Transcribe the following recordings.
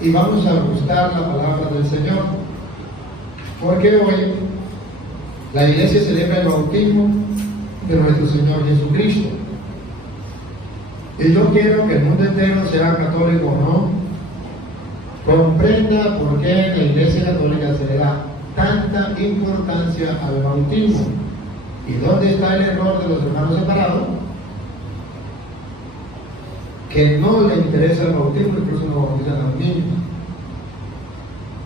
y vamos a buscar la palabra del Señor. Porque hoy la iglesia celebra el bautismo de nuestro Señor Jesucristo. Y yo quiero que el mundo entero, sea católico o no, comprenda por qué en la iglesia católica se le da tanta importancia al bautismo. ¿Y dónde está el error de los hermanos separados? Que no le interesa el bautismo, incluso no bautizan a los niños.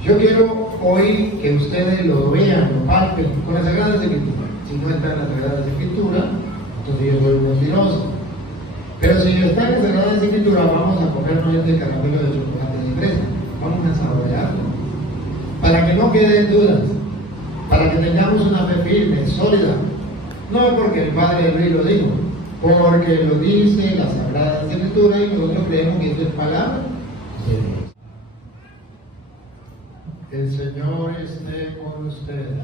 Yo quiero hoy que ustedes lo vean, lo palpen con las Sagradas Escrituras. Si no está en las Sagradas Escrituras, entonces yo soy un mentiroso. Pero si está en las Sagradas Escrituras, vamos a comernos este caramelo de chocolate de fresa. Vamos a saborearlo. Para que no queden dudas. Para que tengamos una fe firme, sólida. No porque el Padre del Rey lo dijo, porque lo dice las Sagradas Escrituras y nosotros creemos que esto es palabra de Dios. El Señor esté con ustedes.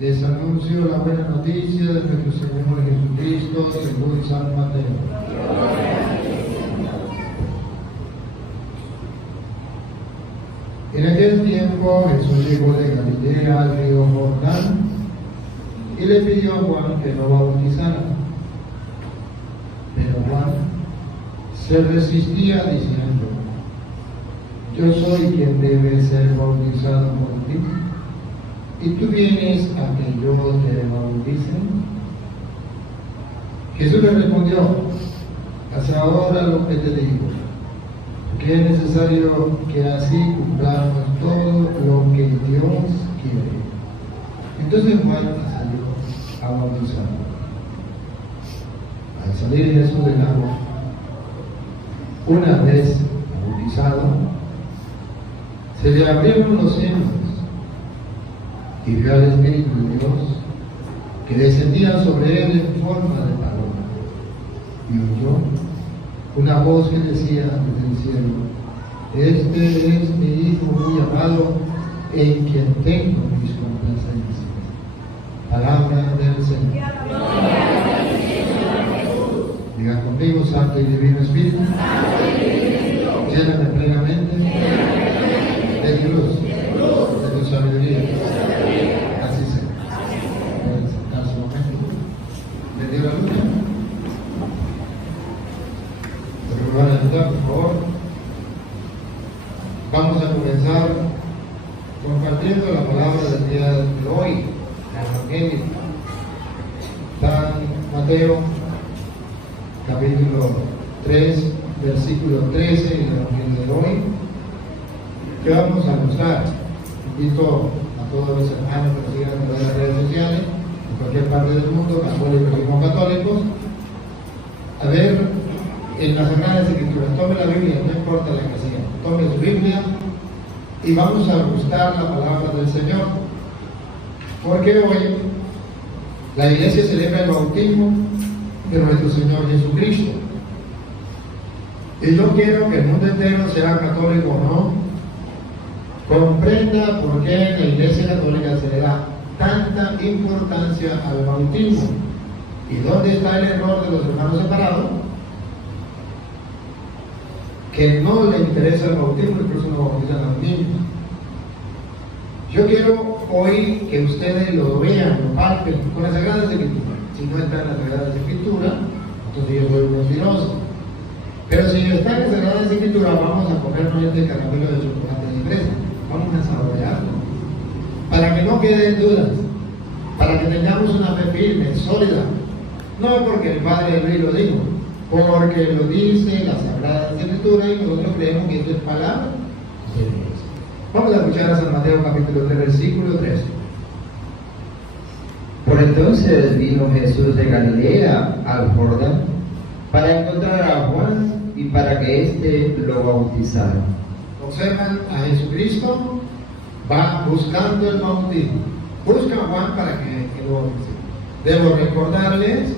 Les anuncio la buena noticia de nuestro Señor Jesucristo según San Mateo. En aquel tiempo Jesús llegó de Galilea al río Jordán y le pidió a Juan que lo bautizara. Pero Juan se resistía diciendo: yo soy quien debe ser bautizado por ti, y tú vienes a que yo te bautice. Jesús le respondió: haz ahora lo que te digo, que es necesario que así cumplamos todo lo que Dios quiere. Entonces Juan salió a bautizar. Al salir Jesús del agua, una vez bautizado, se le abrieron los cielos y vio al Espíritu de Dios que descendía sobre él en forma de paloma, y oyó una voz que decía desde el cielo: este es mi Hijo muy amado, en quien tengo mis complacencias. Palabra del Señor. Diga conmigo: Santo y Divino Espíritu, lléname plenamente de tu luz, de tu sabiduría. Así sea. Pueden sentarse un momento. ¿Le dio la luz? ¿Me van a ayudar, por favor? Vamos a comenzar compartiendo la palabra del día de hoy, el Evangelio. San Mateo, capítulo 3, versículo 13, el Evangelio de hoy, que vamos a mostrar. Invito a todos los hermanos que nos sigan a través de las redes sociales, en cualquier parte del mundo, católicos y no católicos, a ver en las Sagradas Escrituras. Tome la Biblia, no importa la que sea, tome su Biblia y vamos a buscar la palabra del Señor. Porque hoy la iglesia celebra el bautismo de nuestro Señor Jesucristo. Y yo quiero que el mundo entero, sea católico o no, comprenda por qué en la iglesia católica se le da tanta importancia al bautismo. ¿Y dónde está el error de los hermanos separados? Que no le interesa el bautismo, incluso no bautizan a los niños. Yo quiero hoy que ustedes lo vean, lo palpen con las Sagradas Escrituras. Si no está en las Sagradas Escrituras, entonces yo soy un mentiroso. Pero si está en las Sagradas Escrituras, vamos a comernos este caramelo de chocolate de fresa. Vamos a saborearlo. Para que no queden dudas. Para que tengamos una fe firme, sólida. No porque el Padre del Rey lo dijo, porque lo dice las Sagradas Escrituras y nosotros creemos que esto es palabra de Dios. Vamos a escuchar a San Mateo capítulo 3, versículo 13. Por entonces vino Jesús de Galilea al Jordán para encontrar a Juan y para que éste lo bautizara. Observan a Jesucristo, va buscando el bautismo. Busca a Juan para que lo bautice. Debo recordarles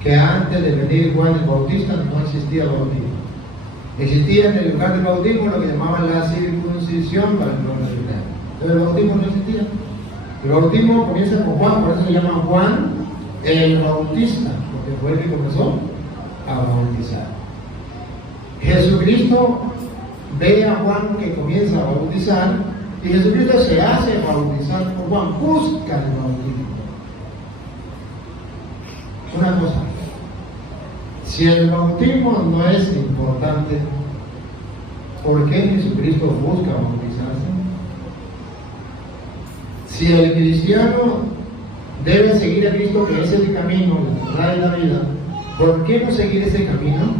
que antes de venir Juan el Bautista no existía el bautismo. Existía en el lugar del bautismo lo que llamaban la circuncisión para el pueblo de Israel. Pero el bautismo no existía. El bautismo comienza con Juan, por eso se llama Juan el Bautista, porque fue el que comenzó a bautizar. Jesucristo ve a Juan que comienza a bautizar y Jesucristo se hace bautizar por Juan, busca el bautismo. Una cosa, si el bautismo no es importante, ¿por qué Jesucristo busca bautizarse? Si el cristiano debe seguir a Cristo, que es el camino, la verdad y la vida, ¿por qué no seguir ese camino?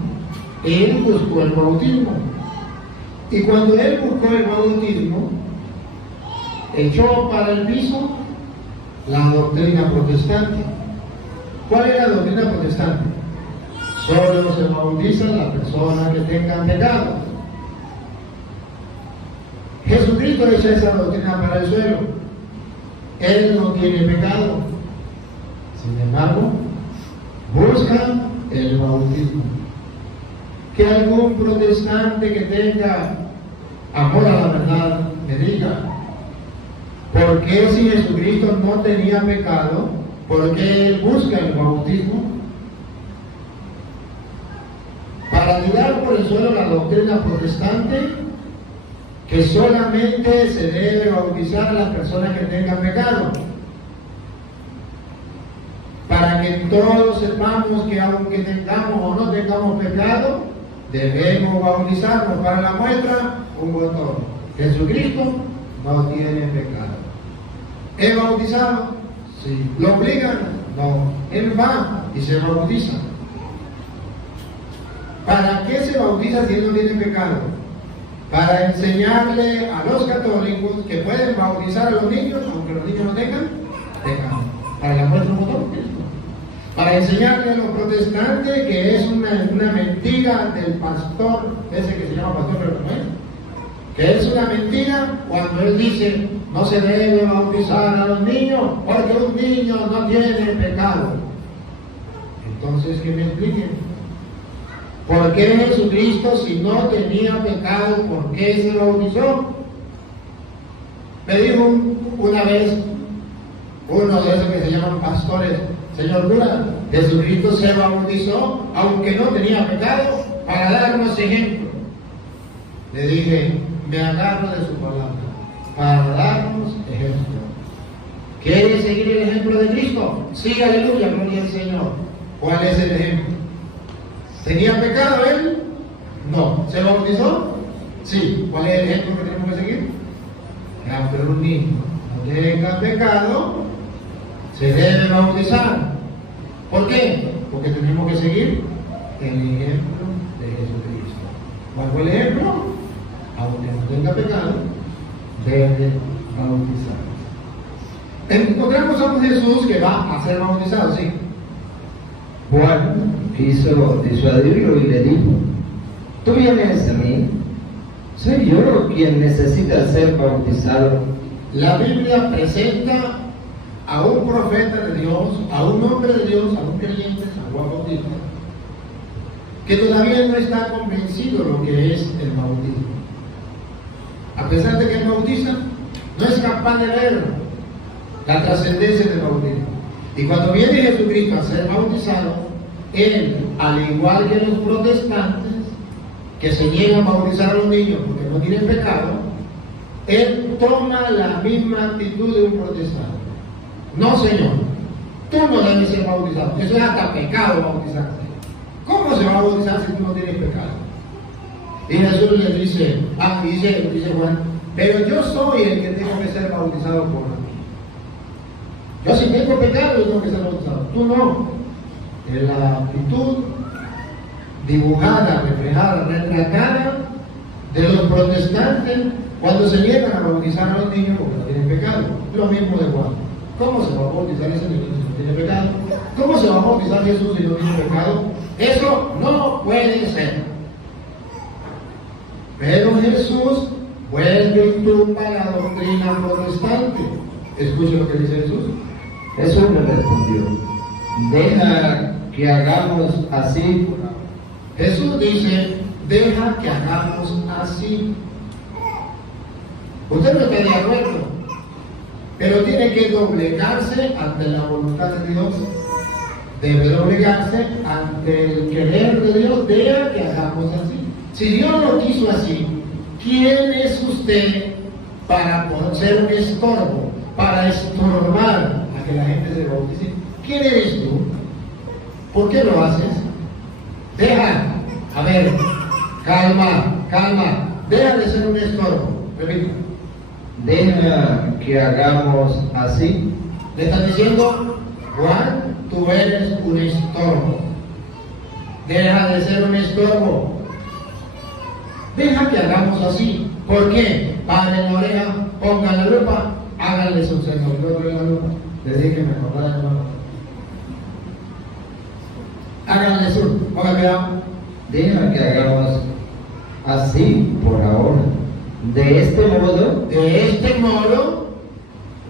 Él buscó el bautismo. Y cuando él buscó el bautismo, echó para el piso la doctrina protestante. ¿Cuál es la doctrina protestante? Solo se bautiza la persona que tenga pecado. Jesucristo echa esa doctrina para el suelo. Él no tiene pecado. Sin embargo, busca el bautismo. Que algún protestante que tenga amor a la verdad me diga, ¿por qué si Jesucristo no tenía pecado, por qué Él busca el bautismo? Para tirar por el suelo la doctrina protestante, que solamente se debe bautizar a las personas que tengan pecado. Para que todos sepamos que aunque tengamos o no tengamos pecado, debemos bautizarnos. Para la muestra, un botón. Jesucristo no tiene pecado. ¿Es bautizado? Sí. ¿Lo obligan? No. Él va y se bautiza. ¿Para qué se bautiza si él no tiene pecado? Para enseñarle a los católicos que pueden bautizar a los niños, aunque los niños no tengan pecado. Para la muestra, un botón. Para enseñarle a los protestantes que es una mentira del pastor, ese que se llama pastor, pero no es, que es una mentira cuando él dice no se debe bautizar a los niños porque un niño no tiene pecado. Entonces, que me expliquen, ¿por qué Jesucristo, si no tenía pecado, por qué se bautizó? Me dijo una vez uno de esos que se llaman pastores: señor cura, Jesucristo se bautizó aunque no tenía pecado para darnos ejemplo. Le dije, me agarro de su palabra, para darnos ejemplo. ¿Quiere seguir el ejemplo de Cristo? Sí, aleluya, gloria al Señor. ¿Cuál es el ejemplo? ¿Tenía pecado él? No. ¿Se bautizó? Sí. ¿Cuál es el ejemplo que tenemos que seguir? Que aunque un niño no tenga pecado, se debe bautizar. ¿Por qué? Porque tenemos que seguir el ejemplo de Jesucristo. ¿Cuál fue el ejemplo? Aunque no tenga pecado, debe bautizar. Encontramos a un Jesús que va a ser bautizado, sí. Juan quiso disuadirlo y le dijo: tú vienes a mí, soy yo quien necesita ser bautizado. La Biblia presenta a un profeta de Dios, a un hombre de Dios, a un creyente, San Juan Bautista, que todavía no está convencido de lo que es el bautismo. A pesar de que él bautiza, no es capaz de ver la trascendencia del bautismo. Y cuando viene Jesucristo a ser bautizado, él, al igual que los protestantes, que se niegan a bautizar a los niños porque no tienen pecado, él toma la misma actitud de un protestante. No, señor, tú no debes ser bautizado. Eso es hasta pecado bautizarse. ¿Cómo se va a bautizar si tú no tienes pecado? Y Jesús le dice, dice Juan, pero yo soy el que tengo que ser bautizado por mí. Yo si tengo pecado, yo tengo que ser bautizado. Tú no. En la actitud dibujada, reflejada, retratada de los protestantes cuando se niegan a bautizar a los niños porque no tienen pecado. Lo mismo de Juan. ¿Cómo se va a bautizar ese niño si no tiene pecado? ¿Cómo se va a bautizar Jesús si no tiene pecado? Eso no puede ser. Pero Jesús vuelve y tumba la doctrina protestante. Escuchen lo que dice Jesús. Jesús le respondió: deja que hagamos así. Jesús dice, deja que hagamos así. Usted no está de acuerdo, pero tiene que doblegarse ante la voluntad de Dios. Debe doblegarse ante el querer de Dios. Deja que hagamos así. Si Dios lo quiso así, ¿quién es usted para poder ser un estorbo, para estorbar a que la gente se bautice? ¿Quién eres tú? ¿Por qué lo haces? Deja, a ver, calma, deja de ser un estorbo. Repito. Deja que hagamos así. Le están diciendo, Juan, tú eres un estorbo. Deja de ser un estorbo. Deja que hagamos así. ¿Por qué? Paren la oreja, pongan la lupa, háganle su observatorio de la lupa. Les dije que me acordara de la lupa. Háganle su, pongan cuidado. Deja que hagamos así por ahora. De este modo,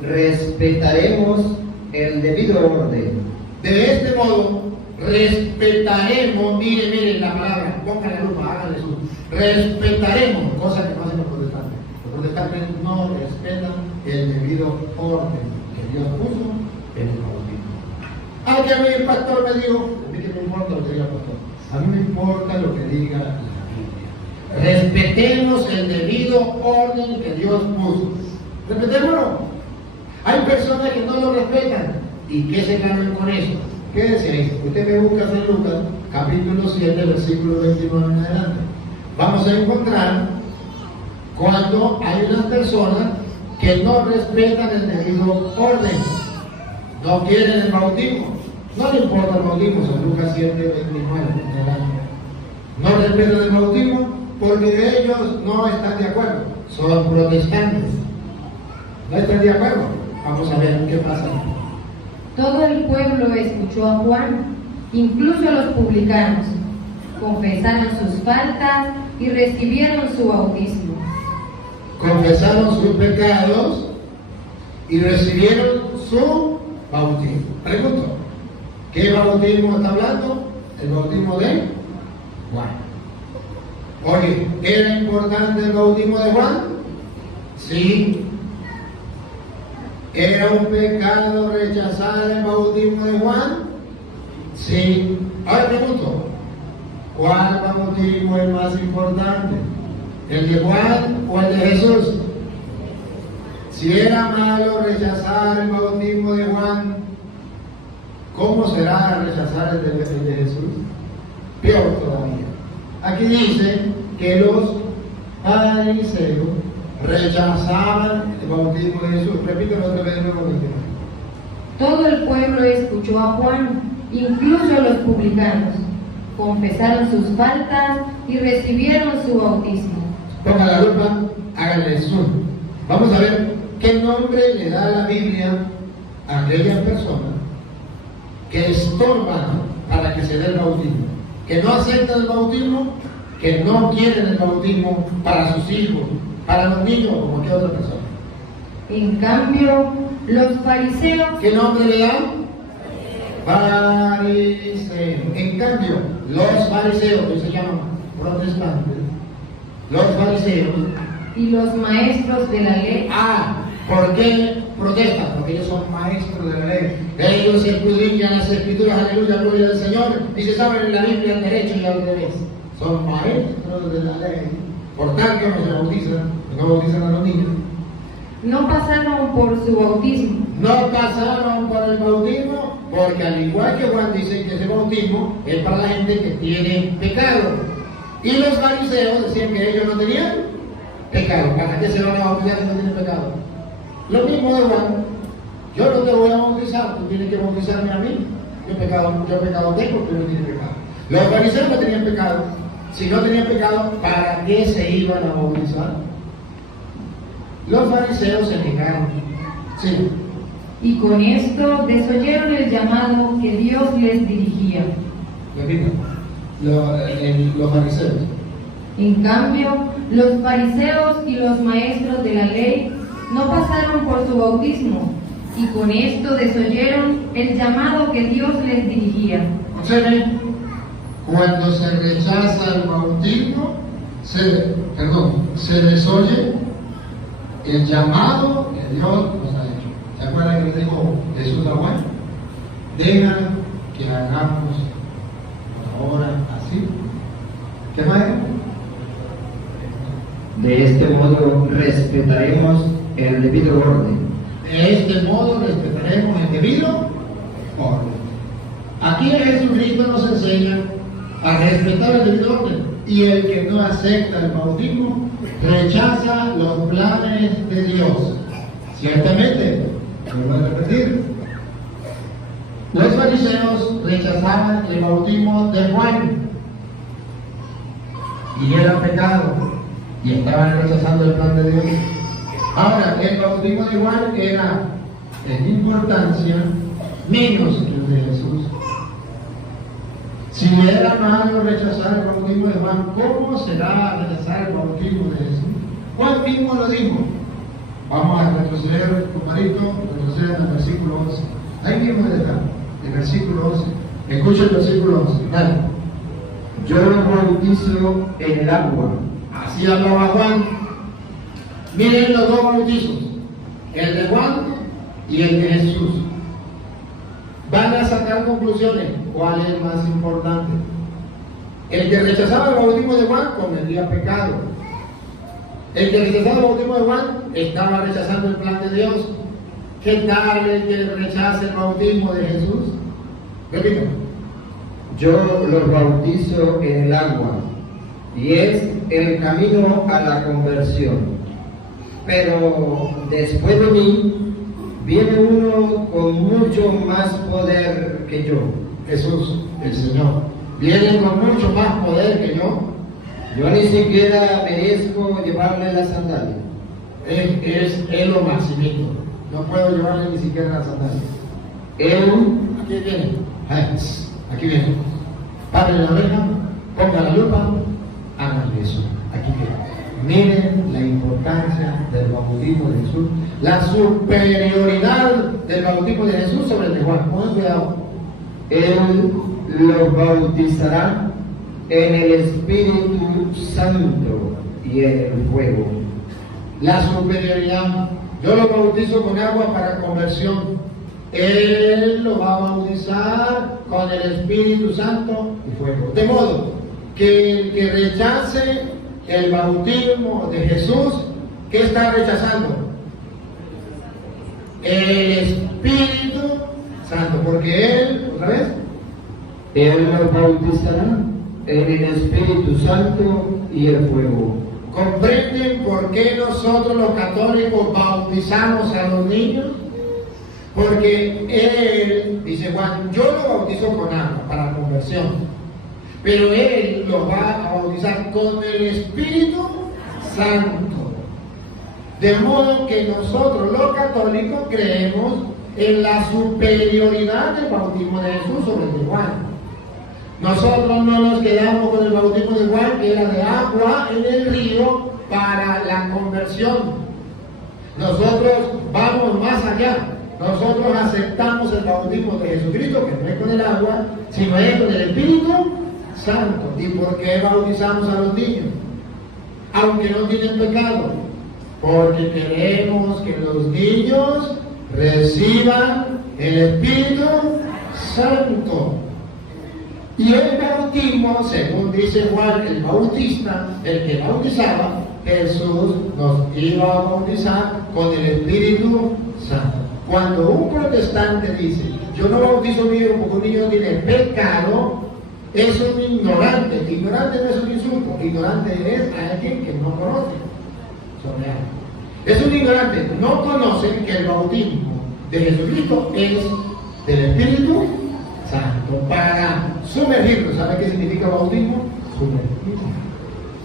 respetaremos el debido orden. De este modo, respetaremos, miren la palabra, pongan la lupa, háganle su. Respetaremos, cosa que no hacen los protestantes. Los protestantes no respetan el debido orden que Dios puso en el bautismo. Aunque a mí el pastor me dijo, a mí que me importa lo que diga el pastor, a mí me importa lo que diga la Biblia. Respetemos el debido orden que Dios puso. Respetémoslo. Hay personas que no lo respetan. ¿Y qué se ganan con eso? Quédese ahí. Usted me busca en Lucas, capítulo 7, versículo 29 en adelante. Vamos a encontrar cuando hay unas personas que no respetan el debido orden. No quieren el bautismo. No le importa el bautismo, San Lucas 7, 29 en adelante. No respetan el bautismo porque ellos no están de acuerdo. Son protestantes. ¿No están de acuerdo? Vamos a ver qué pasa. Todo el pueblo escuchó a Juan, incluso los publicanos. Confesaron sus faltas y recibieron su bautismo. Confesaron sus pecados y recibieron su bautismo. Pregunto, ¿qué bautismo está hablando? El bautismo de Juan. Oye, ¿era importante el bautismo de Juan? Sí. ¿Era un pecado rechazar el bautismo de Juan? Sí. Ahora pregunto, ¿cuál bautismo es más importante? ¿El de Juan o el de Jesús? Si era malo rechazar el bautismo de Juan, ¿cómo será rechazar el de Jesús? Peor todavía. Aquí dice que los fariseos rechazaban el bautismo de Jesús. Repítelo otra vez nuevamente. Todo el pueblo escuchó a Juan, incluso los publicanos. Confesaron sus faltas y recibieron su bautismo. Ponga la lupa, háganle zoom. Vamos a ver qué nombre le da la Biblia a aquellas personas que estorban para que se dé el bautismo, que no aceptan el bautismo, que no quieren el bautismo para sus hijos, para los niños o cualquier otra persona. En cambio, los fariseos... ¿Qué nombre le dan? Fariseos. En cambio, los fariseos, que se llaman protestantes, los fariseos y los maestros de la ley. ¿Por qué protestan? Porque ellos son maestros de la ley. Ellos escudriñan las escrituras, aleluya, gloria del Señor, y se saben en la Biblia al derecho y al revés. Son maestros de la ley. Por tanto, no bautizan a los niños. No pasaron por su bautismo. No pasaron por el bautismo, porque al igual que Juan dice que ese bautismo es para la gente que tiene pecado. Y los fariseos decían que ellos no tenían pecado. ¿Para qué se van a bautizar si no tienen pecado? Lo mismo de Juan. Yo no te voy a bautizar, tú tienes que bautizarme a mí. Yo pecado tengo, pero no tiene pecado. Los fariseos no tenían pecado. Si no tenían pecado, ¿para qué se iban a bautizar? Los fariseos se negaron. Sí. Y con esto desoyeron el llamado que Dios les dirigía. Repito, los fariseos. En cambio, los fariseos y los maestros de la ley no pasaron por su bautismo, y con esto desoyeron el llamado que Dios les dirigía. Observen, cuando se rechaza el bautismo, se desoye el llamado que Dios nos ha hecho. ¿Se acuerdan que le dijo Jesús a Juan? Deja que hagamos ahora así. ¿Qué más? De este modo respetaremos el debido orden. De este modo respetaremos el debido orden. Aquí Jesucristo nos enseña a respetar el debido orden. Y el que no acepta el bautismo rechaza los planes de Dios. Ciertamente, vuelvo a repetir, los fariseos rechazaban el bautismo de Juan y era pecado y estaban rechazando el plan de Dios. Ahora, el bautismo de Juan era en importancia menos que el de Jesús. Si era malo rechazar el bautismo de Juan, ¿cómo será rechazar el bautismo de Jesús? Juan mismo lo dijo. Vamos a retroceder, compadrito, retroceder al versículo 11. Ahí mismo está, el versículo 11. Escucha el versículo 11. Dale. Yo los bautizo en el agua. Así hablaba Juan. Miren los dos bautizos, el de Juan y el de Jesús. Van a sacar conclusiones. ¿Cuál es más importante? El que rechazaba el bautismo de Juan cometía pecado. El que rechazaba el bautismo de Juan estaba rechazando el plan de Dios. ¿Qué tal el que rechaza el bautismo de Jesús? Repito. Yo los bautizo en el agua, y es el camino a la conversión. Pero después de mí viene uno con mucho más poder que yo. Jesús, el Señor, viene con mucho más poder que yo. Yo ni siquiera merezco llevarle la sandalia. Es lo maximito. No puedo llevarle ni siquiera la sandalia. Él, Aquí viene. Aquí viene. Padre la oreja, ponga la lupa, hagan eso. Aquí viene. Miren la importancia del bautismo de Jesús, la superioridad del bautismo de Jesús sobre el de Juan. Pongan cuidado. Él los bautizará en el Espíritu Santo y en el fuego. La superioridad. Yo lo bautizo con agua para conversión. Él lo va a bautizar con el Espíritu Santo y fuego. De modo que el que rechace el bautismo de Jesús, ¿qué está rechazando? El Espíritu Santo, porque Él, otra vez, Él nos bautizará en el Espíritu Santo y el fuego. ¿comprenden por qué nosotros los católicos bautizamos a los niños? Porque Él, dice Juan, yo lo bautizo con agua para conversión, pero Él los va a bautizar con el Espíritu Santo. De modo que nosotros los católicos creemos en la superioridad del bautismo de Jesús sobre el de Juan. Nosotros no nos quedamos con el bautismo de Juan, que era de agua en el río para la conversión. Nosotros vamos más allá. Nosotros aceptamos el bautismo de Jesucristo, que no es con el agua, sino es con el Espíritu Santo. ¿Y por qué bautizamos a los niños? Aunque no tienen pecado. Porque queremos que los niños reciban el Espíritu Santo. Y el bautismo, según dice Juan el Bautista, el que bautizaba, Jesús nos iba a bautizar con el Espíritu Santo. Cuando un protestante dice, yo no bautizo a un niño porque un niño tiene pecado, es un ignorante. Ignorante no es un insulto, ignorante es alguien que no conoce sobre algo. Es un ignorante, no conocen que el bautismo de Jesucristo es del Espíritu Santo para sumergirlo. ¿Sabe qué significa bautismo? Sumergirlo.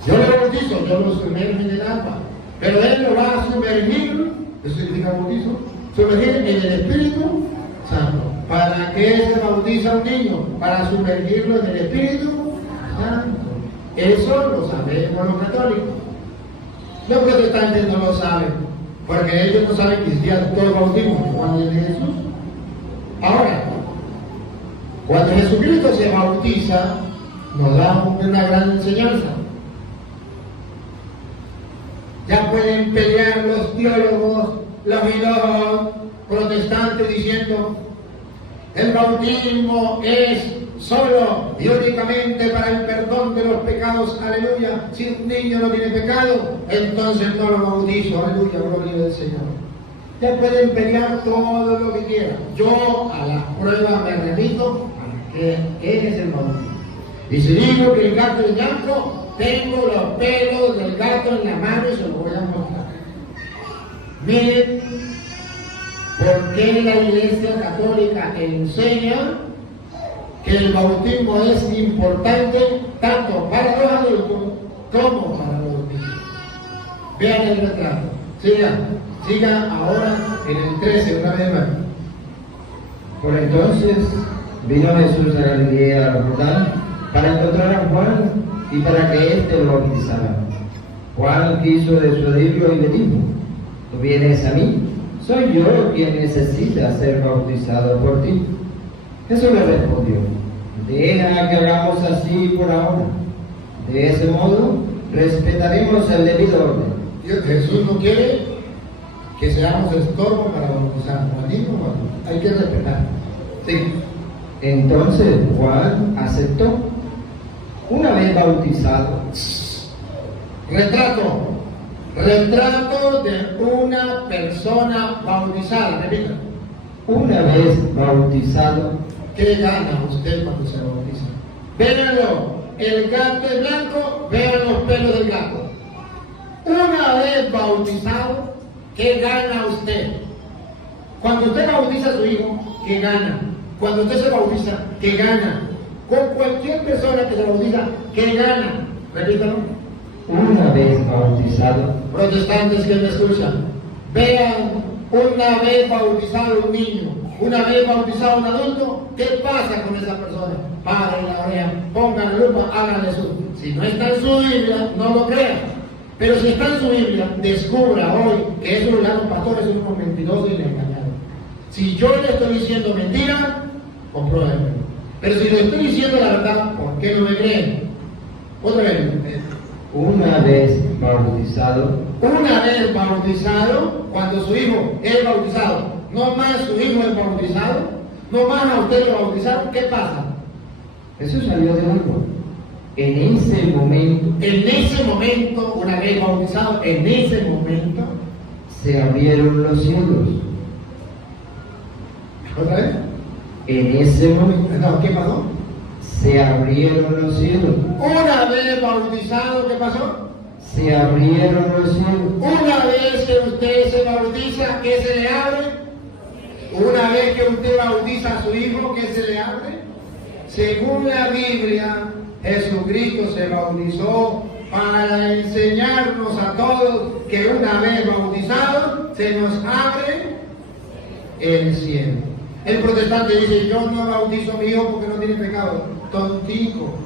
Yo lo bautizo, yo lo sumerjo en el agua, pero Él lo va a sumergir. Eso significa bautizo. Sumergir en el Espíritu Santo. ¿Para qué se bautiza un niño? Para sumergirlo en el Espíritu Santo. Eso lo sabemos los católicos. Los protestantes no lo saben, porque ellos no saben que existía todo el bautismo cuando es de Jesús. Ahora, cuando Jesucristo se bautiza, nos da una gran enseñanza. Ya pueden pelear los teólogos, los filólogos protestantes diciendo el bautismo es solo y únicamente para el perdón de los pecados, aleluya. Si un niño no tiene pecado, entonces no lo bautizo, aleluya, gloria del Señor. Ya pueden pelear todo lo que quieran. Yo a la prueba me remito a que Él es el bautismo. Y si digo que el gato es blanco, tengo los pelos del gato en la mano y se los voy a mostrar. Miren, ¿por qué la Iglesia Católica enseña que el bautismo es importante tanto para los adultos como para los niños? Vean el retrato. Sigan ahora en el 13, una vez más. Por entonces vino Jesús a Galilea, al Jordán, para encontrar a Juan y para que éste lo bautizara. Juan quiso disuadirlo y le dijo: ¿tú vienes a mí? Soy yo quien necesita ser bautizado por ti. Jesús le respondió: deja que hagamos así por ahora. De ese modo respetaremos el debido orden. Jesús no quiere que seamos estorbo para bautizar. Hay que respetar. Sí. Entonces Juan aceptó. Una vez bautizado. Retrato de una persona bautizada. Repita. Una vez bautizado. ¿Qué gana usted cuando se bautiza? Véanlo, el gato es blanco, vean los pelos del gato. Una vez bautizado, ¿qué gana usted? Cuando usted bautiza a su hijo, ¿qué gana? Cuando usted se bautiza, ¿qué gana? Con cualquier persona que se bautiza, ¿qué gana? Repítalo. Una vez bautizado. Protestantes que me escuchan, vean, una vez bautizado un niño, una vez bautizado un adulto, ¿qué pasa con esa persona? Paren la oreja, pongan la lupa, háganle su. Si no está en su Biblia, no lo crean. Pero si está en su Biblia, descubra hoy que esos pastores son unos mentirosos y le engañaron. Si yo le estoy diciendo mentira, compruébenlo. Pero si le estoy diciendo la verdad, ¿por qué no me creen? Otra vez. Una vez bautizado. Una vez bautizado, cuando su hijo es bautizado, no más su hijo es bautizado, no más a usted lo bautizaron, ¿qué pasa? Jesús salió del agua. En ese momento, una vez bautizado, en ese momento, se abrieron los cielos. ¿Otra vez? En ese momento. No, ¿qué pasó? Se abrieron los cielos. Una vez bautizado, ¿qué pasó? Se abrieron los cielos. Una vez que usted se bautiza, ¿qué se le abre? Una vez que usted bautiza a su hijo, ¿qué se le abre? Según la Biblia, Jesucristo se bautizó para enseñarnos a todos que una vez bautizados se nos abre el cielo. El protestante dice: yo no bautizo a mi hijo porque no tiene pecado. Tontico.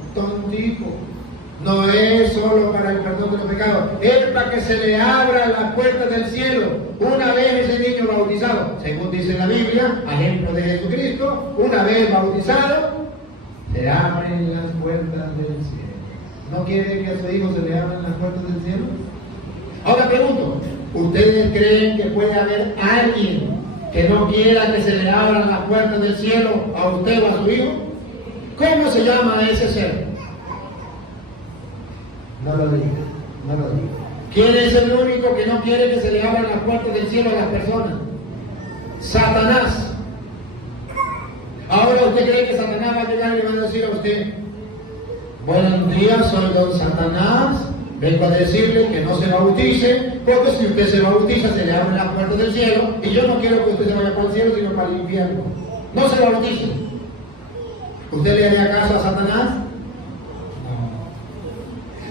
No es solo para el perdón de los pecados, es para que se le abran las puertas del cielo. Una vez ese niño bautizado, según dice la Biblia, ejemplo de Jesucristo, una vez bautizado, se abren las puertas del cielo. ¿No quiere que a su hijo se le abran las puertas del cielo? Ahora pregunto, ¿ustedes creen que puede haber alguien que no quiera que se le abran las puertas del cielo a usted o a su hijo? ¿Cómo se llama ese ser? No lo diga. ¿Quién es el único que no quiere que se le abran las puertas del cielo a las personas? Satanás. Ahora usted cree que Satanás va a llegar y le va a decir a usted: buenos días, soy don Satanás, vengo a decirle que no se bautice, porque si usted se bautiza se le abren las puertas del cielo, y yo no quiero que usted se vaya para el cielo sino para el infierno. No se bautice. ¿Usted le haría caso a Satanás?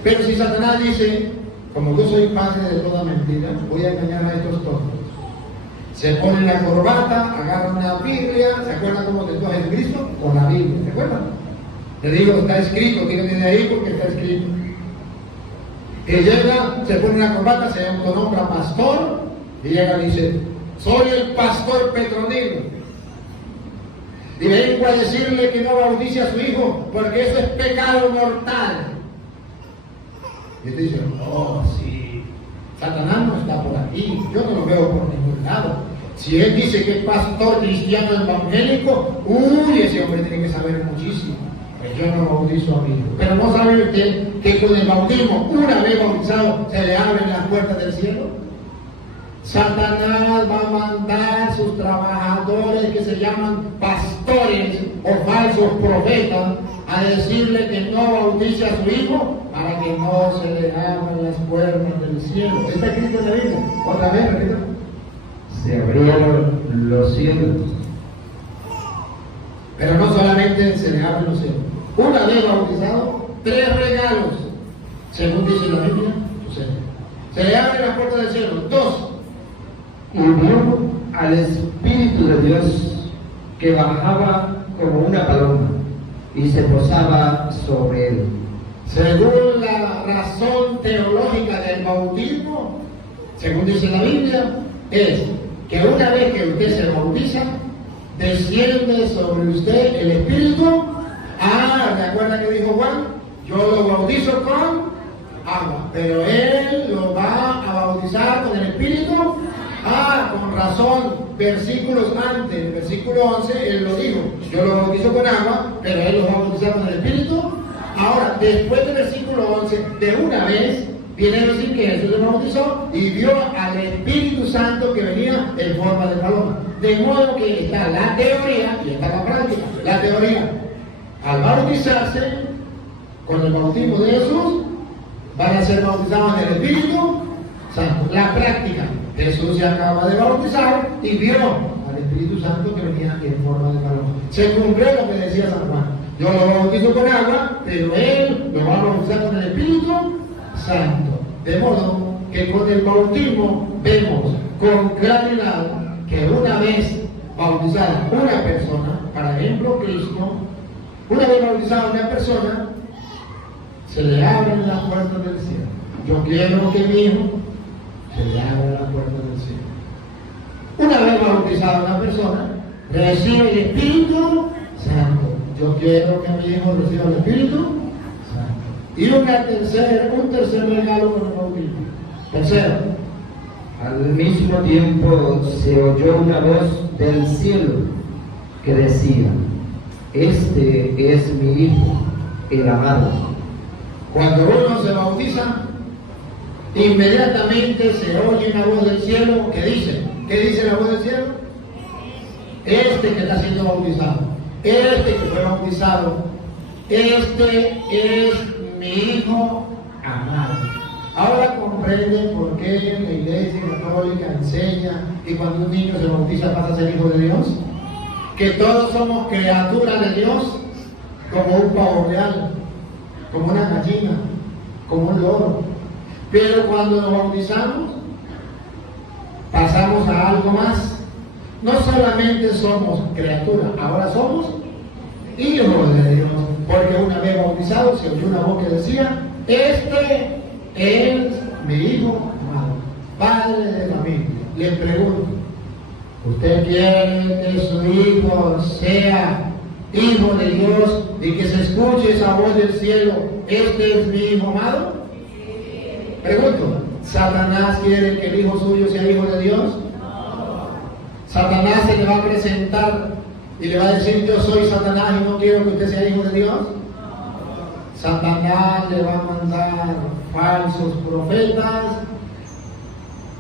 Pero si Satanás dice: como yo soy padre de toda mentira, voy a engañar a estos tontos. Se ponen la corbata, agarran la Biblia. ¿Se acuerdan cómo tentó a Jesucristo? Con la Biblia, ¿se acuerdan? Le digo: está escrito, tírenme de ahí porque está escrito. Y llega, se pone la corbata, se autonombra pastor, y llega y dice: soy el pastor Petronilo. Y vengo a decirle que no bautice a su hijo, porque eso es pecado mortal. Y usted dice: oh, sí, Satanás no está por aquí, yo no lo veo por ningún lado. Si él dice que es pastor cristiano evangélico, uy, ese hombre tiene que saber muchísimo. Pues yo no bautizo a mi hijo. Pero no sabe usted que con el bautismo, una vez bautizado, se le abren las puertas del cielo. Satanás va a mandar sus trabajadores que se llaman pastores o falsos profetas a decirle que no bautice a su hijo para que no se le abran las puertas del cielo. ¿Está escrito en la Biblia? Otra vez, repito. Se abrieron los cielos. Pero no solamente se le abren los cielos. Una vez bautizado, 3 regalos, según dice la Biblia, sucede. Se le abren las puertas del cielo. 2. Y vio al Espíritu de Dios que bajaba como una paloma y se posaba sobre él. Según la razón teológica del bautismo, según dice la Biblia, es que una vez que usted se bautiza, desciende sobre usted el Espíritu. ¿Te acuerdas que dijo Juan? Yo lo bautizo con agua, pero él lo va a bautizar con el Espíritu. Con razón, versículos antes, versículo 11, él lo dijo, yo lo bautizo con agua, pero él lo va a bautizar con el Espíritu. Ahora, después del versículo 11, de una vez, viene a decir que Jesús lo bautizó y vio al Espíritu Santo que venía en forma de paloma. De modo que está la teoría y está la práctica. La teoría, al bautizarse, con el bautismo de Jesús, van a ser bautizados en el Espíritu Santo. La práctica, Jesús se acaba de bautizar y vio al Espíritu Santo que venía en forma de paloma. Se cumplió lo que decía San Juan. Yo lo bautizo con agua, pero él lo va a bautizar con el Espíritu Santo. De modo que con el bautismo vemos con claridad que una vez bautizada una persona, por ejemplo Cristo, una vez bautizada una persona, se le abren las puertas del cielo. Yo quiero que mi hijo se le abra la puerta del cielo. Una vez bautizada una persona, recibe el Espíritu Santo. Yo quiero que mi hijo reciba el Espíritu Santo. Y un tercer regalo con el bautismo. Tercero, al mismo tiempo se oyó una voz del cielo que decía: Este es mi Hijo, el amado. Cuando uno se bautiza, inmediatamente se oye una voz del cielo que dice, ¿qué dice la voz del cielo? Este que está siendo bautizado, este que fue bautizado, este es mi Hijo amado. Ahora comprenden por qué la Iglesia Católica enseña que cuando un niño se bautiza pasa a ser hijo de Dios, que todos somos criaturas de Dios, como un pavo real, como una gallina, como un loro. Pero cuando nos bautizamos, pasamos a algo más. No solamente somos criaturas, ahora somos hijos de Dios. Porque una vez bautizados se oyó una voz que decía: Este es mi Hijo amado. Padre de familia, le pregunto, ¿usted quiere que su hijo sea hijo de Dios y que se escuche esa voz del cielo? ¿Este es mi Hijo amado? Pregunto, ¿Satanás quiere que el hijo suyo sea hijo de Dios? ¿Satanás se le va a presentar y le va a decir: yo soy Satanás y no quiero que usted sea hijo de Dios? Satanás le va a mandar falsos profetas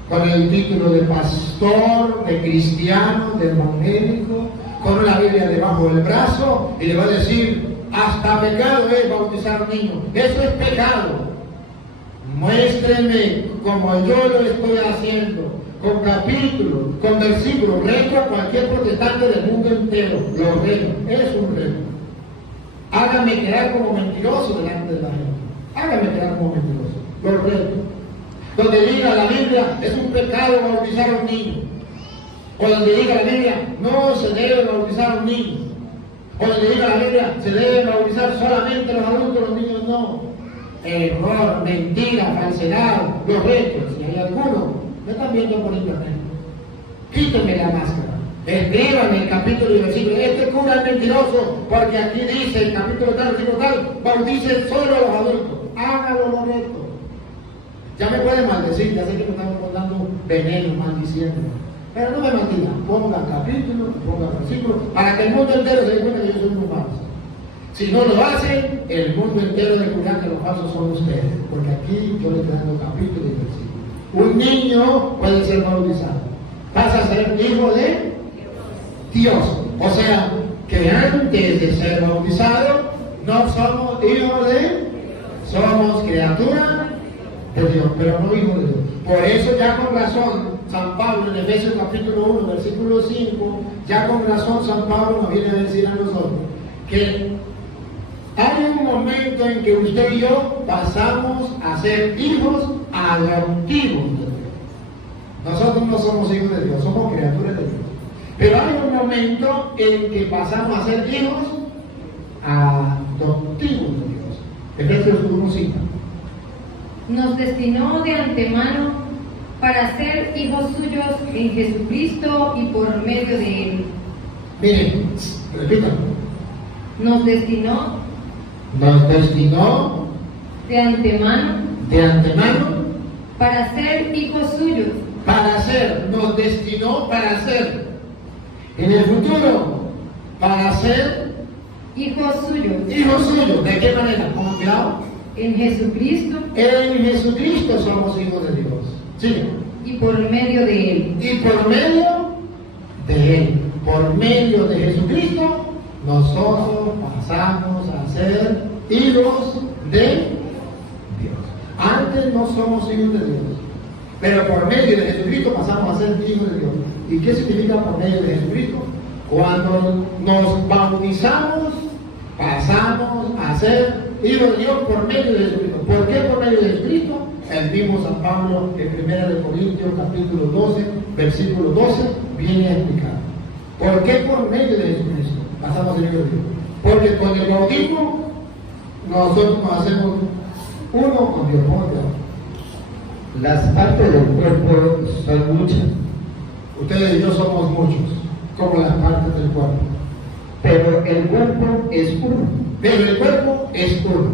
con el título de pastor, de cristiano, de evangélico, con la Biblia debajo del brazo, y le va a decir: hasta pecado es bautizar a un niño, eso es pecado. Muéstrenme como yo lo estoy haciendo, con capítulos, con versículos, reto a cualquier protestante del mundo entero, lo reto, es un reto. Hágame quedar como mentiroso delante de la gente, hágame quedar como mentiroso, lo reto. Donde diga la Biblia, es un pecado bautizar a un niño, o donde diga la Biblia, no se debe bautizar a un niño, o donde diga la Biblia, se debe bautizar solamente a los adultos, los niños no. Error, mentira, falsedad, los retos. Si hay alguno, me están viendo por internet, quítenme la máscara, escriban el capítulo y versículo: este cura es mentiroso, porque aquí dice el capítulo tal, versículo tal, bauticen solo a los adultos. Háganlo los retos. Ya me pueden maldecir, ya sé que me están dando veneno, maldiciendo, Pero no me mantenga, ponga capítulo, ponga versículo, para que el mundo entero se dé cuenta que yo soy un falso. Si no lo hacen, el mundo entero descubrirá que los falsos son ustedes, porque aquí yo le estoy dando capítulo y versículo. Un niño puede ser bautizado, pasa a ser hijo de Dios. O sea, que antes de ser bautizado, no somos hijos de, somos criaturas de Dios, pero no hijos de Dios. Por eso ya con razón San Pablo en Efesios capítulo 1, versículo 5, ya con razón San Pablo nos viene a decir a nosotros que hay un momento en que usted y yo pasamos a ser hijos adoptivos de Dios. Nosotros no somos hijos de Dios, somos criaturas de Dios. Pero hay un momento en que pasamos a ser hijos adoptivos de Dios. Efesios 1:5. Nos destinó de antemano para ser hijos suyos en Jesucristo y por medio de Él. Miren, repítanlo. Nos destinó de antemano para ser hijos suyos. Para ser, nos destinó para ser. En el futuro, para ser Hijos suyos. hijos suyos. ¿De qué manera? ¿Cómo cuidado? En Jesucristo En Jesucristo somos hijos de Dios. ¿Sí? y por medio de Él. Y por medio de Él, por medio de Jesucristo, nosotros pasamos a ser hijos de Dios. Antes no somos hijos de Dios, pero por medio de Jesucristo pasamos a ser hijos de Dios. ¿Y qué significa por medio de Jesucristo? Cuando nos bautizamos, pasamos a ser hijos de Dios por medio de Jesucristo. ¿Por qué por medio de Jesucristo? El mismo San Pablo en 1 Corintios capítulo 12, versículo 12, viene a explicar. ¿Por qué por medio de Jesucristo pasamos a ser hijos de Dios? Porque con el bautismo nosotros nos hacemos uno con Dios. Las partes del cuerpo son muchas, Ustedes y yo somos muchos, como las partes del cuerpo. pero el cuerpo es uno. Pero el cuerpo es uno.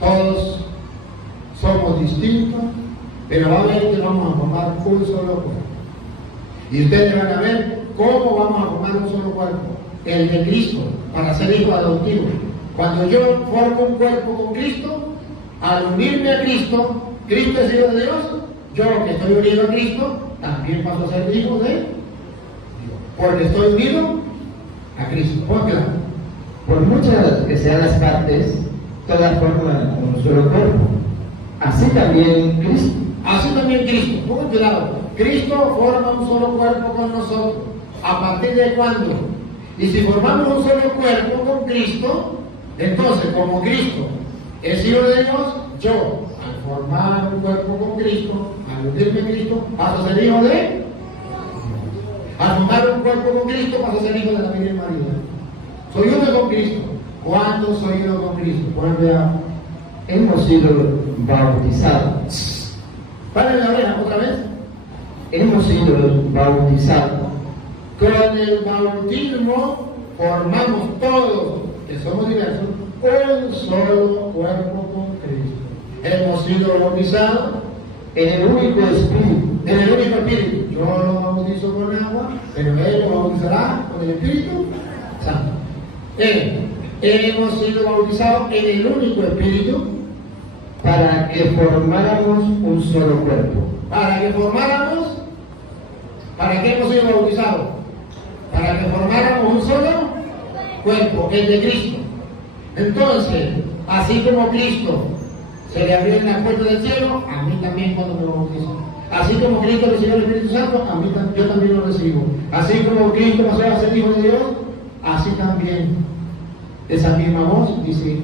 Todos somos distintos, pero va a ver que vamos a formar un solo cuerpo. Y ustedes van a ver cómo vamos a formar un solo cuerpo. El de Cristo, para ser hijo adoptivo. Cuando yo formo un cuerpo con Cristo, al unirme a Cristo, Cristo es hijo de Dios, yo que estoy unido a Cristo, también paso a ser hijo de Dios. Porque estoy unido a Cristo. ¿Cómo queda? Por muchas que sean las partes, todas forman un solo cuerpo. Así también Cristo. Así también Cristo. Pongan cuidado. Cristo forma un solo cuerpo con nosotros. ¿A partir de cuándo? Y si formamos un solo cuerpo con Cristo, entonces como Cristo es hijo de Dios, yo al formar un cuerpo con Cristo, al unirme a Cristo, paso a ser hijo de Dios. Al formar un cuerpo con Cristo, paso a ser hijo de la Virgen María. Soy uno con Cristo. ¿Cuándo soy uno con Cristo? Vuelve a... Hemos sido bautizados. Paren la oreja otra vez. Hemos sido bautizados. Con el bautismo formamos todos, que somos diversos, un solo cuerpo con Cristo. Hemos sido bautizados En el único Espíritu. en el único Espíritu. Yo lo bautizo con agua, pero Él lo bautizará con el Espíritu Santo. Hemos sido bautizados en el único Espíritu Para que formáramos un solo cuerpo. para que formáramos. ¿Para qué hemos sido bautizados? Para que formáramos un solo cuerpo, el de Cristo. Entonces, así como Cristo se le abrió en la puerta del cielo, a mí también cuando me bautizo. Así como Cristo recibió el Espíritu Santo, a mí yo también lo recibo. Así como Cristo pasó a ser hijo de Dios, así también esa misma voz dice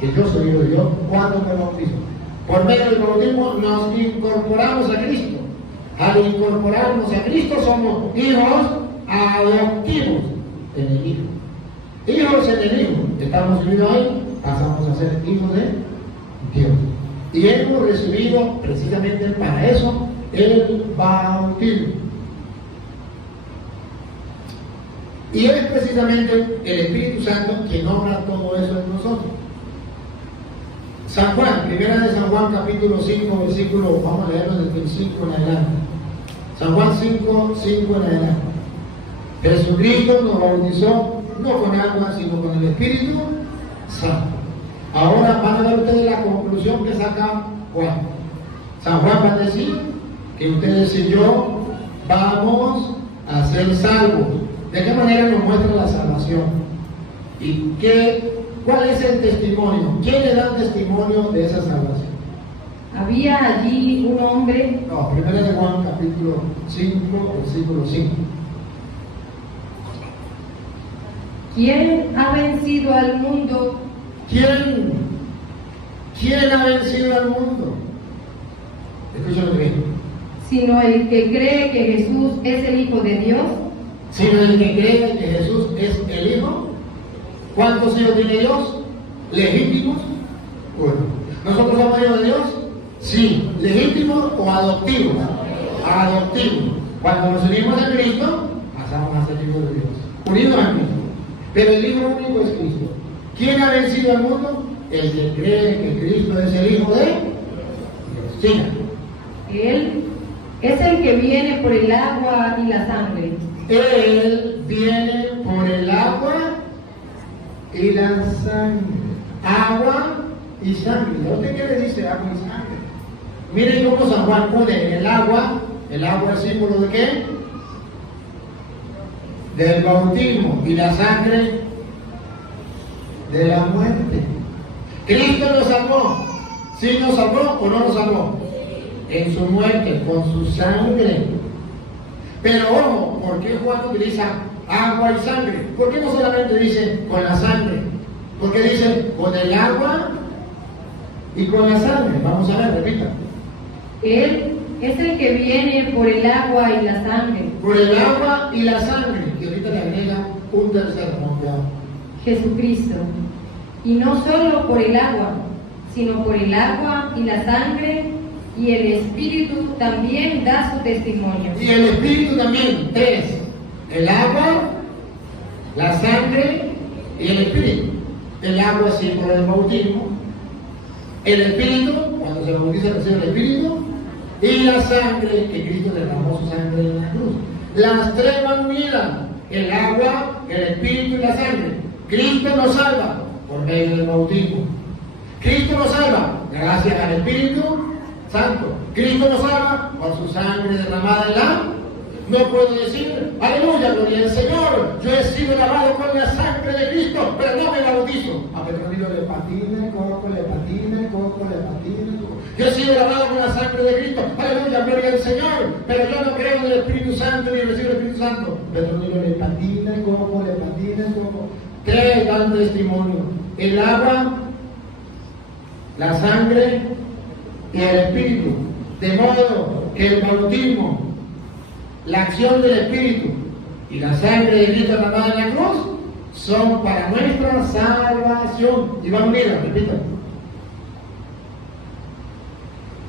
que yo soy hijo de Dios cuando me bautizo. Por medio del bautismo nos incorporamos a Cristo. Al incorporarnos a Cristo somos hijos adoptivos en el Hijo. Hijos en el Hijo. Estamos unidos ahí, pasamos a ser hijos de Dios. Y hemos recibido precisamente para eso el bautismo. Y es precisamente el Espíritu Santo quien obra todo eso en nosotros. San Juan, primera de San Juan, capítulo 5, versículo, vamos a leerlo desde el 5 en adelante. San Juan 5:5 en adelante. Jesucristo nos bautizó no con agua, sino con el Espíritu Santo. Ahora van a ver ustedes la conclusión que saca Juan. San Juan va a decir que ustedes y yo vamos a ser salvos. ¿De qué manera nos muestra la salvación? ¿Y cuál es el testimonio? ¿Quién le da testimonio de esa salvación? Había allí un hombre. No, primero de Juan, capítulo 5, versículo 5. ¿Quién ha vencido al mundo? ¿Quién ha vencido al mundo? Escúchalo bien. Sino el que cree que Jesús es el Hijo de Dios. Sino el que cree que Jesús es el Hijo. ¿Cuántos hijos tiene Dios? ¿Legítimos? Bueno. ¿Nosotros somos hijos de Dios? Sí. ¿Legítimos o adoptivos? Adoptivos. Cuando nos unimos a Cristo, pasamos a ser hijos de Dios. Unidos a Cristo. Pero el Hijo único es Cristo. ¿Quién ha vencido al mundo? El que cree que Cristo es el Hijo de Dios. Siga. Él es el que viene por el agua y la sangre. Él viene por el agua y la sangre. Agua y sangre. ¿A usted qué le dice agua y sangre? Miren cómo San Juan pone el agua es símbolo de qué? Del bautismo, y la sangre de la muerte. Cristo nos salvó. ¿Sí nos salvó o no nos salvó? En su muerte, con su sangre. Pero ojo, ¿por qué Juan utiliza agua y sangre? ¿Por qué no solamente dice con la sangre? ¿Por qué dice con el agua y con la sangre? Vamos a ver, repita. Él es el que viene por el agua y la sangre. Por el agua y la sangre. Y ahorita le agrega un tercer nombre. Jesucristo. Y no solo por el agua, sino por el agua y la sangre, y el Espíritu también da su testimonio. Y el Espíritu también, tres. El agua, la sangre y el Espíritu. El agua símbolo del bautismo. El Espíritu, cuando se bautiza recibe el Espíritu. Y la sangre, que Cristo derramó su sangre en la cruz. Las tres van unidas. El agua, el Espíritu y la sangre. Cristo nos salva por medio del bautismo. Cristo nos salva gracias al Espíritu Santo. Cristo nos salva por su sangre derramada en la. No puedo decir, aleluya, gloria al Señor, yo he sido lavado con la sangre de Cristo, pero no me bautizo. A Petronilo le patina el coco, le patina el coco, le patina el coco. Yo he sido lavado con la sangre de Cristo, aleluya, gloria al Señor, pero yo no creo en el Espíritu Santo ni recibo el Espíritu Santo. Petronilo le patina el coco, le patina el coco. Tres dan testimonio: el agua, la sangre y el Espíritu. De modo que el bautismo, la acción del Espíritu y la sangre de Cristo derramada en la cruz son para nuestra salvación. Y vamos, mira, repita.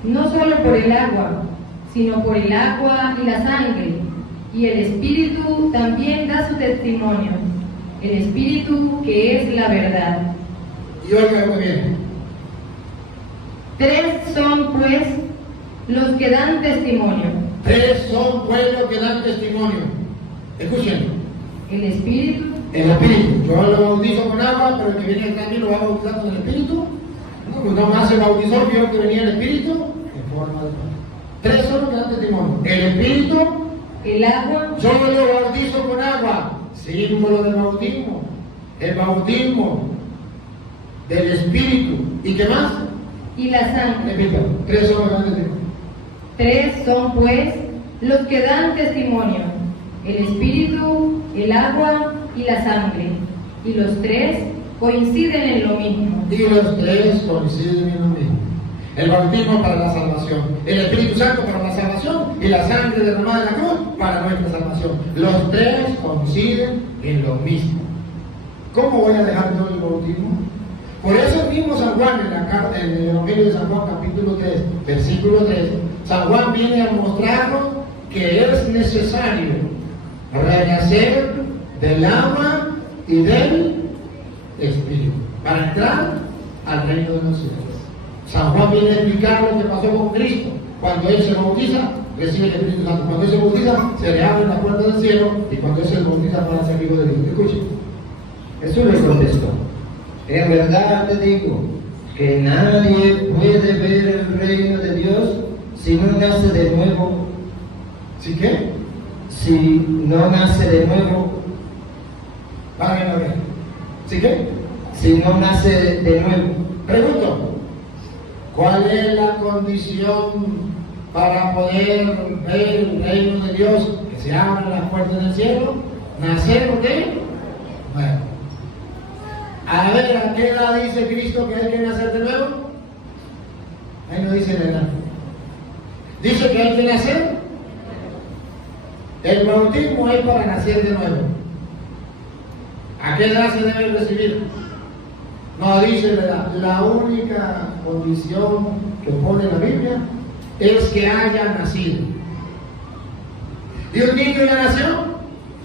No solo por el agua, sino por el agua y la sangre, y el Espíritu también da su testimonio, el Espíritu que es la verdad. Y oiga muy bien. Tres son, pues, los que dan testimonio: Tres son pueblos que dan testimonio. Escuchen. el Espíritu, El Espíritu. Yo lo bautizo con agua, pero el que viene detrás de mí lo va bautizando en el Espíritu. No, pues no más se bautizó, vio que venía el Espíritu en forma de pan. Tres son los que dan testimonio: el Espíritu, el agua, yo lo bautizo con agua, símbolo del bautismo. El bautismo del Espíritu. ¿Y qué más? y la sangre. Repita. Tres son los que dan testimonio. Tres son, pues, los que dan testimonio: el Espíritu, el agua y la sangre. Y los tres coinciden en lo mismo. Y los tres coinciden en lo mismo. El bautismo para la salvación, el Espíritu Santo para la salvación y la sangre derramada en la cruz para nuestra salvación. Los tres coinciden en lo mismo. ¿Cómo voy a dejar yo el bautismo? Por eso mismo San Juan en el Evangelio de San Juan capítulo 3, versículo 3, San Juan viene a mostrarnos que es necesario renacer del agua y del Espíritu para entrar al reino de los cielos. San Juan viene a explicar lo que pasó con Cristo cuando Él se bautiza recibe el Espíritu Santo. Cuando él se bautiza, se le abre la puerta del cielo, y cuando él se bautiza para ser hijo de Dios. Escuchen. Jesús le contestó: en verdad te digo que nadie puede ver el reino de Dios si no nace de nuevo. ¿Sí qué? Si no nace de nuevo. Párenlo bien. ¿Sí qué? Si no nace de nuevo. Pregunto, ¿cuál es la condición para poder ver el reino de Dios? Que se abran las puertas del cielo. ¿Nacer o qué? Bueno. A ver, ¿a qué edad dice Cristo que hay que nacer de nuevo? Ahí no dice la edad. Dice que hay que nacer. El bautismo es para nacer de nuevo. ¿A qué edad se debe recibir? No dice la edad. La única condición que pone la Biblia es que haya nacido. ¿Y un niño ya nació?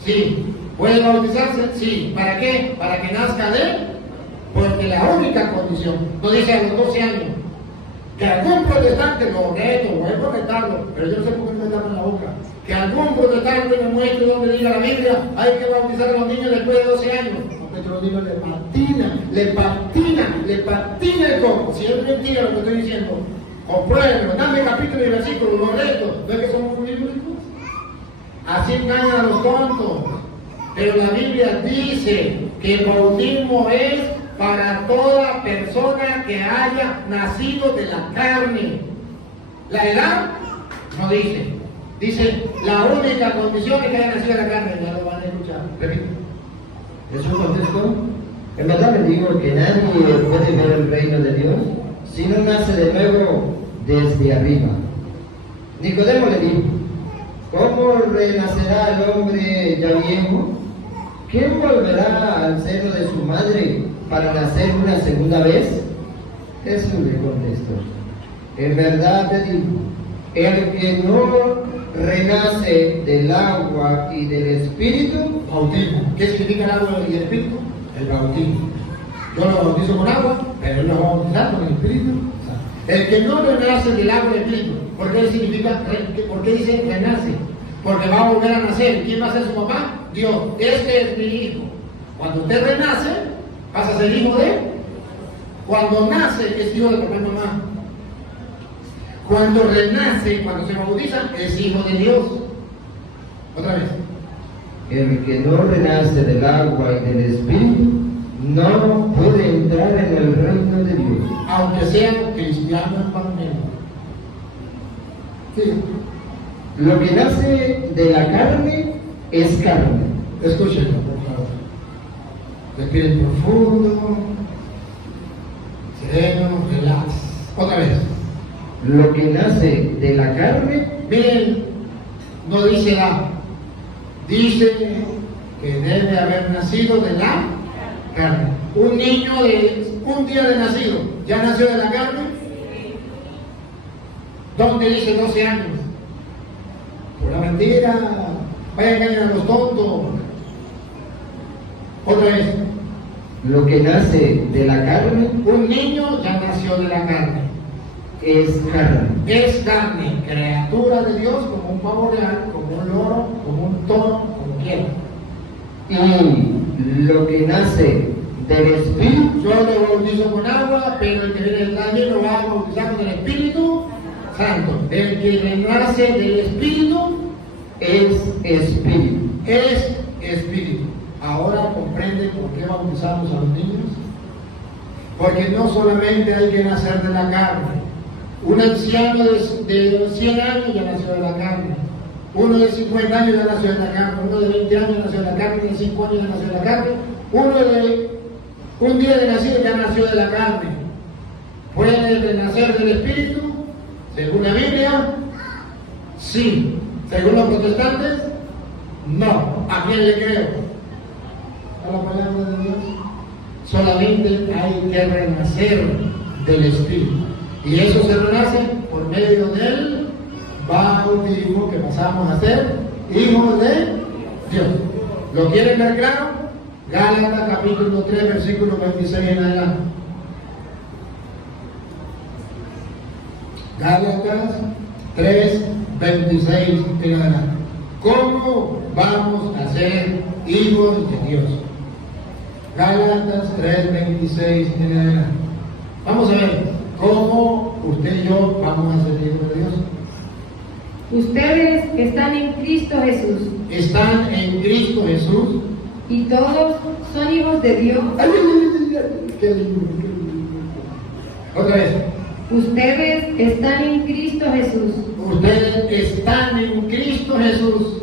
Sí. ¿Puede bautizarse? Sí. ¿Para qué? Para que nazca de él. Porque la única condición, no dice a los 12 años, que algún protestante, lo reto, voy a retarlo, pero yo no sé por qué me tapan en la boca, que algún protestante me muestre donde diga la Biblia, hay que bautizar a los niños después de 12 años. Porque te lo digo, le patina el coco. Si es mentira lo que estoy diciendo, compruébenlo, dame capítulo y versículo, lo reto, ¿ves que somos muy bíblicos? Así engañan a los tontos. Pero la Biblia dice que el bautismo es para toda persona que haya nacido de la carne. La edad no dice. Dice, la única condición es que haya nacido de la carne. Ya lo van a escuchar. Repito. Jesús contestó: en verdad le digo que nadie puede ver el reino de Dios si no nace de nuevo desde arriba. Nicodemo le dijo: ¿cómo renacerá el hombre ya viejo? ¿Quién volverá al seno de su madre para nacer una segunda vez? Jesús le contestó: en verdad te digo, el que no renace del agua y del espíritu. Bautismo. ¿Qué significa el agua y el espíritu? El bautismo. Yo lo bautizo con agua, pero él lo va a bautizar con el espíritu. El que no renace del agua y del espíritu. ¿Por qué significa? ¿Por qué dice renace? Porque va a volver a nacer. ¿Quién va a ser su papá? Dios. Este es mi hijo. Cuando usted renace, pasa a ser hijo de él. Cuando nace, es hijo de papá y mamá. Cuando renace, cuando se bautiza, es hijo de Dios. Otra vez. El que no renace del agua y del espíritu no puede entrar en el reino de Dios. Aunque sea cristiano evangélico. Sí. Lo que nace de la carne es carne. Escúchenlo, por favor. Respiren profundo, sereno, relax. Otra vez. Lo que nace de la carne, Miren, no dice edad. Dice que debe haber nacido de la carne. Un niño de un día de nacido, ¿ya nació de la carne? ¿Dónde dice 12 años? Por la mentira. Vaya a engañar a los tontos. Otra vez. lo que nace de la carne, Un niño ya nació de la carne. es carne. Es carne, criatura de Dios, como un pavo real, como un loro, como un toro, como quiera. Y lo que nace del espíritu, Yo lo bautizo con agua, pero el que viene detrás de mí lo va a bautizar con el Espíritu Santo. El que nace del Espíritu es espíritu. es Espíritu. Ahora comprenden por qué bautizamos a los niños. Porque no solamente hay que nacer de la carne. Un anciano de 100 años ya nació de la carne. Uno de 50 años ya nació de la carne. Uno de 20 años nació de la carne. Uno de 5 años ya nació de la carne. Uno de un día de nacido ya nació de la carne. ¿Puede renacer del Espíritu? Según la Biblia, sí. Según los protestantes, no. ¿A quién le creo? ¿A la palabra de Dios? Solamente hay que renacer del Espíritu. Y eso se renace por medio del bautismo, que pasamos a ser hijos de Dios. ¿Lo quieren ver claro? Gálatas capítulo 3, versículo 26 en adelante. Gálatas 3, 26 en adelante. ¿Cómo vamos a ser hijos de Dios? Gálatas 3:26 en adelante. Vamos a ver cómo usted y yo vamos a ser hijos de Dios. Ustedes están en Cristo Jesús, Están en Cristo Jesús. y todos son hijos de Dios. ¡Ay, ay, ay, ay! ¡Qué lindo, qué lindo! Otra vez. Ustedes están en Cristo Jesús, Ustedes están en Cristo Jesús.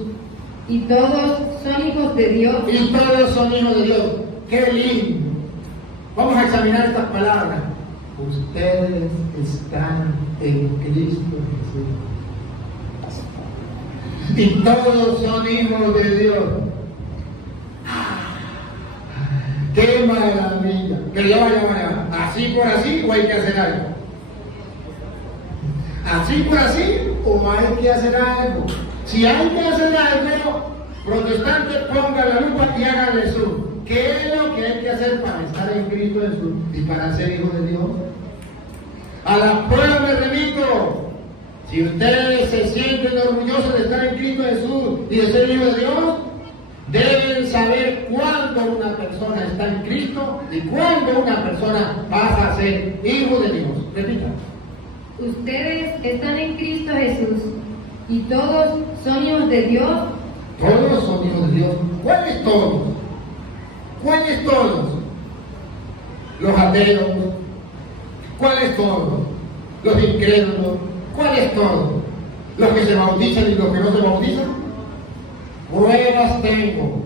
y todos son hijos de Dios. Y todos son hijos de Dios. ¡Qué lindo! Vamos a examinar estas palabras. Ustedes están en Cristo Jesús. Y todos son hijos de Dios. ¡Qué maravilla! Pero ya vaya. ¿Así por así o hay que hacer algo? ¿Así por así o hay que hacer algo? Si hay que hacer algo, protestantes, pongan la lupa y hagan eso. ¿Qué es lo que hay que hacer para estar en Cristo Jesús y para ser hijo de Dios? A la prueba me remito. Si ustedes se sienten orgullosos de estar en Cristo Jesús y de ser hijo de Dios, deben saber cuándo una persona está en Cristo y cuándo una persona pasa a ser hijo de Dios. Repita. Ustedes están en Cristo Jesús, y todos son hijos de Dios. Todos son hijos de Dios. ¿Cuáles todos? ¿Cuáles todos? Los ateos. ¿Cuáles todos? Los incrédulos. ¿Cuáles todos? Los que se bautizan y los que no se bautizan. Pruebas tengo.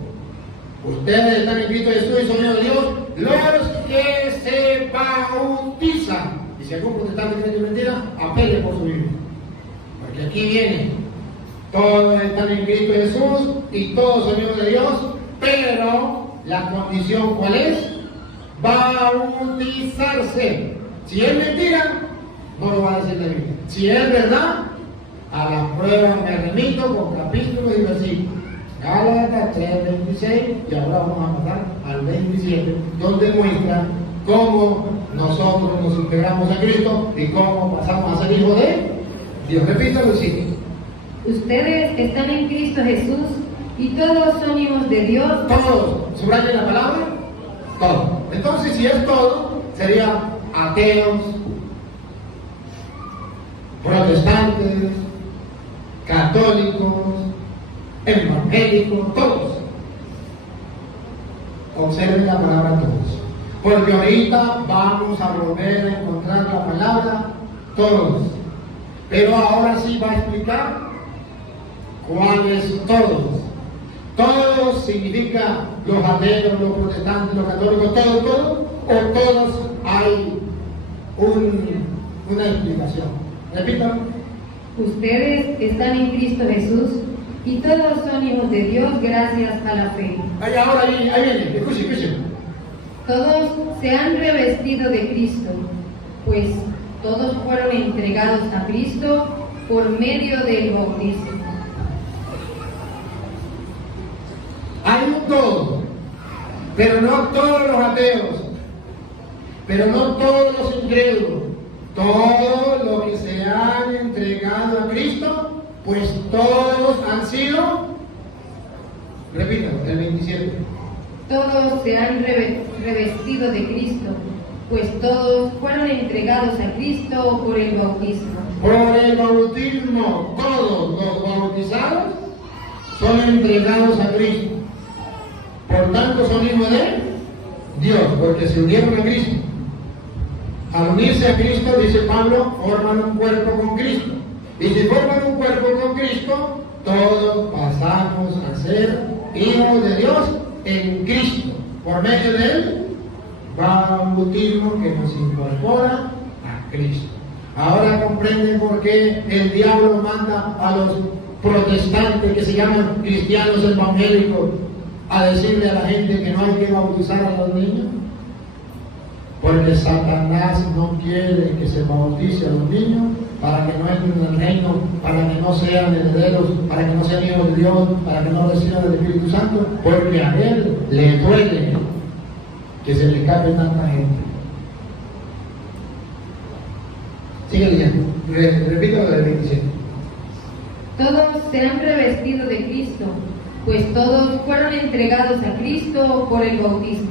Ustedes están en Cristo Jesús y son hijos de Dios. Los que se bautizan. Y si algún protestante cree que es mentira, apele por su Biblia. Porque aquí viene. Todos están en Cristo Jesús y todos son hijos de Dios, pero la condición ¿cuál es? Bautizarse. Si es mentira, no lo va a decir la Biblia. Si es verdad, a la prueba me remito con capítulos y versículos. Gálatas 3:26 y ahora vamos a pasar al 27, donde muestra cómo nosotros nos integramos a Cristo y cómo pasamos a ser hijos de Dios. Repítalo, sí. Ustedes están en Cristo Jesús, y todos son hijos de Dios. Todos, subrayen la palabra, todo. Entonces, si es todo, sería ateos, protestantes, católicos, evangélicos, todos. Observen la palabra todos. Porque ahorita vamos a volver a encontrar la palabra todos. Pero ahora sí va a explicar cuáles todos. Todos significa los ateos, los protestantes, los católicos, todos, o todos hay una explicación. Repítanlo. Ustedes están en Cristo Jesús, y todos son hijos de Dios gracias a la fe. Ahora ahí viene, escuchen. Todos se han revestido de Cristo, pues todos fueron entregados a Cristo por medio del bautismo. Hay un todo, pero no todos los ateos, pero no todos los incrédulos, todos los que se han entregado a Cristo, pues todos han sido, repítalo, el 27. Todos se han revestido de Cristo, pues todos fueron entregados a Cristo por el bautismo. Por el bautismo, todos los bautizados son entregados a Cristo. Por tanto, son hijos de Dios, porque se unieron a Cristo. Al unirse a Cristo, dice Pablo, forman un cuerpo con Cristo. Y si forman un cuerpo con Cristo, todos pasamos a ser hijos de Dios en Cristo, por medio del bautismo que nos incorpora a Cristo. Ahora comprenden por qué el diablo manda a los protestantes que se llaman cristianos evangélicos a decirle a la gente que no hay que bautizar a los niños. Porque Satanás no quiere que se bautice a los niños para que no entren en el reino, para que no sean herederos, para que no sean hijos de Dios, para que no reciban el Espíritu Santo, porque a él le duele que se le escape tanta gente. Sigue leyendo, repito lo del 27. Todos se han revestido de Cristo, pues todos fueron entregados a Cristo por el bautismo.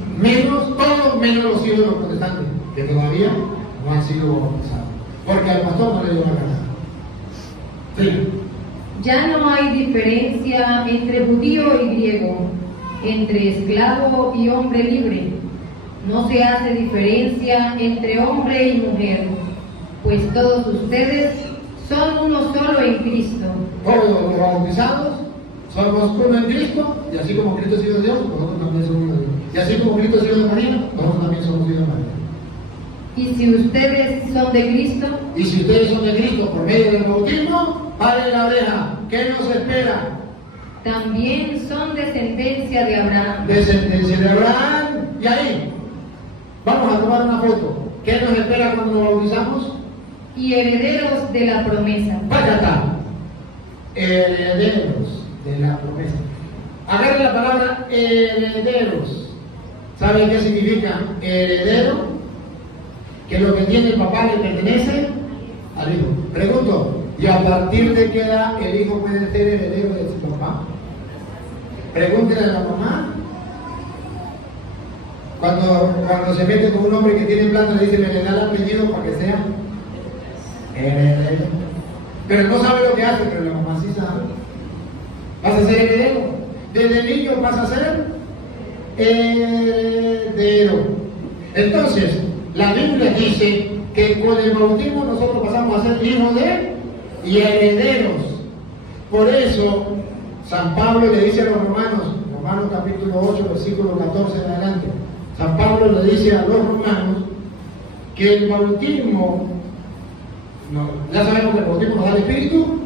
Todos menos los hijos de los protestantes, que todavía no han sido bautizados, porque al pastor no le dio la gana. Sí. Ya no hay diferencia entre judío y griego, entre esclavo y hombre libre. No se hace diferencia entre hombre y mujer, pues todos ustedes son uno solo en Cristo. Todos los bautizados somos uno en Cristo, y así como Cristo es hijo de Dios, nosotros también somos hijos de Dios. Y así como Cristo es hijo de María, nosotros también somos hijos de María. Y si ustedes son de Cristo, Y si ustedes son de Cristo por medio del bautismo, paren la oreja. ¿Qué nos espera? también son descendencia de Abraham. Descendencia de Abraham. Y ahí, vamos a tomar una foto. ¿Qué nos espera cuando nos bautizamos? Y herederos de la promesa. Vaya acá. Herederos de la promesa. Agarre la palabra herederos. ¿Saben qué significa heredero? Que lo que tiene el papá le pertenece al hijo. Pregunto, ¿y a partir de qué edad el hijo puede ser heredero de su papá? Pregúntenle a la mamá. Cuando se mete con un hombre que tiene plata, le dice, me le da el apellido para que sea heredero. Pero no sabe lo que hace, pero la mamá sí sabe. Vas a ser heredero. Desde niño vas a ser heredero. Entonces, la Biblia dice que con el bautismo nosotros pasamos a ser hijos de y herederos. Por eso, San Pablo le dice a los Romanos capítulo 8, versículo 14 en adelante, San Pablo le dice a los romanos que el bautismo, ya sabemos que el bautismo nos da el Espíritu,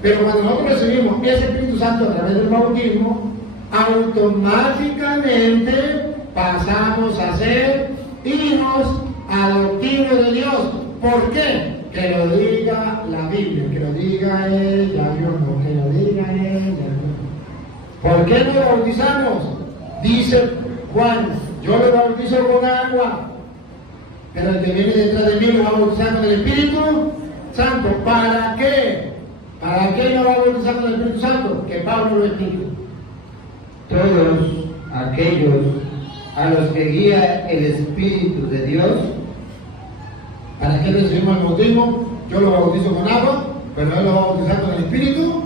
pero cuando nosotros recibimos ese Espíritu Santo a través del bautismo, automáticamente pasamos a ser hijos adoptivos de Dios. ¿Por qué? Que lo diga la Biblia, que lo diga ella, Dios no, que lo diga ella. ¿Por qué nos bautizamos? Dice Juan, yo lo bautizo con agua, pero el que viene detrás de mí lo va a bautizar con el Espíritu Santo. ¿Para qué? ¿Para qué lo va a bautizar con el Espíritu Santo? Que Pablo lo explique. Todos aquellos a los que guía el Espíritu de Dios. ¿Para qué recibimos el bautismo? Yo lo bautizo con agua, pero él lo va a bautizar con el Espíritu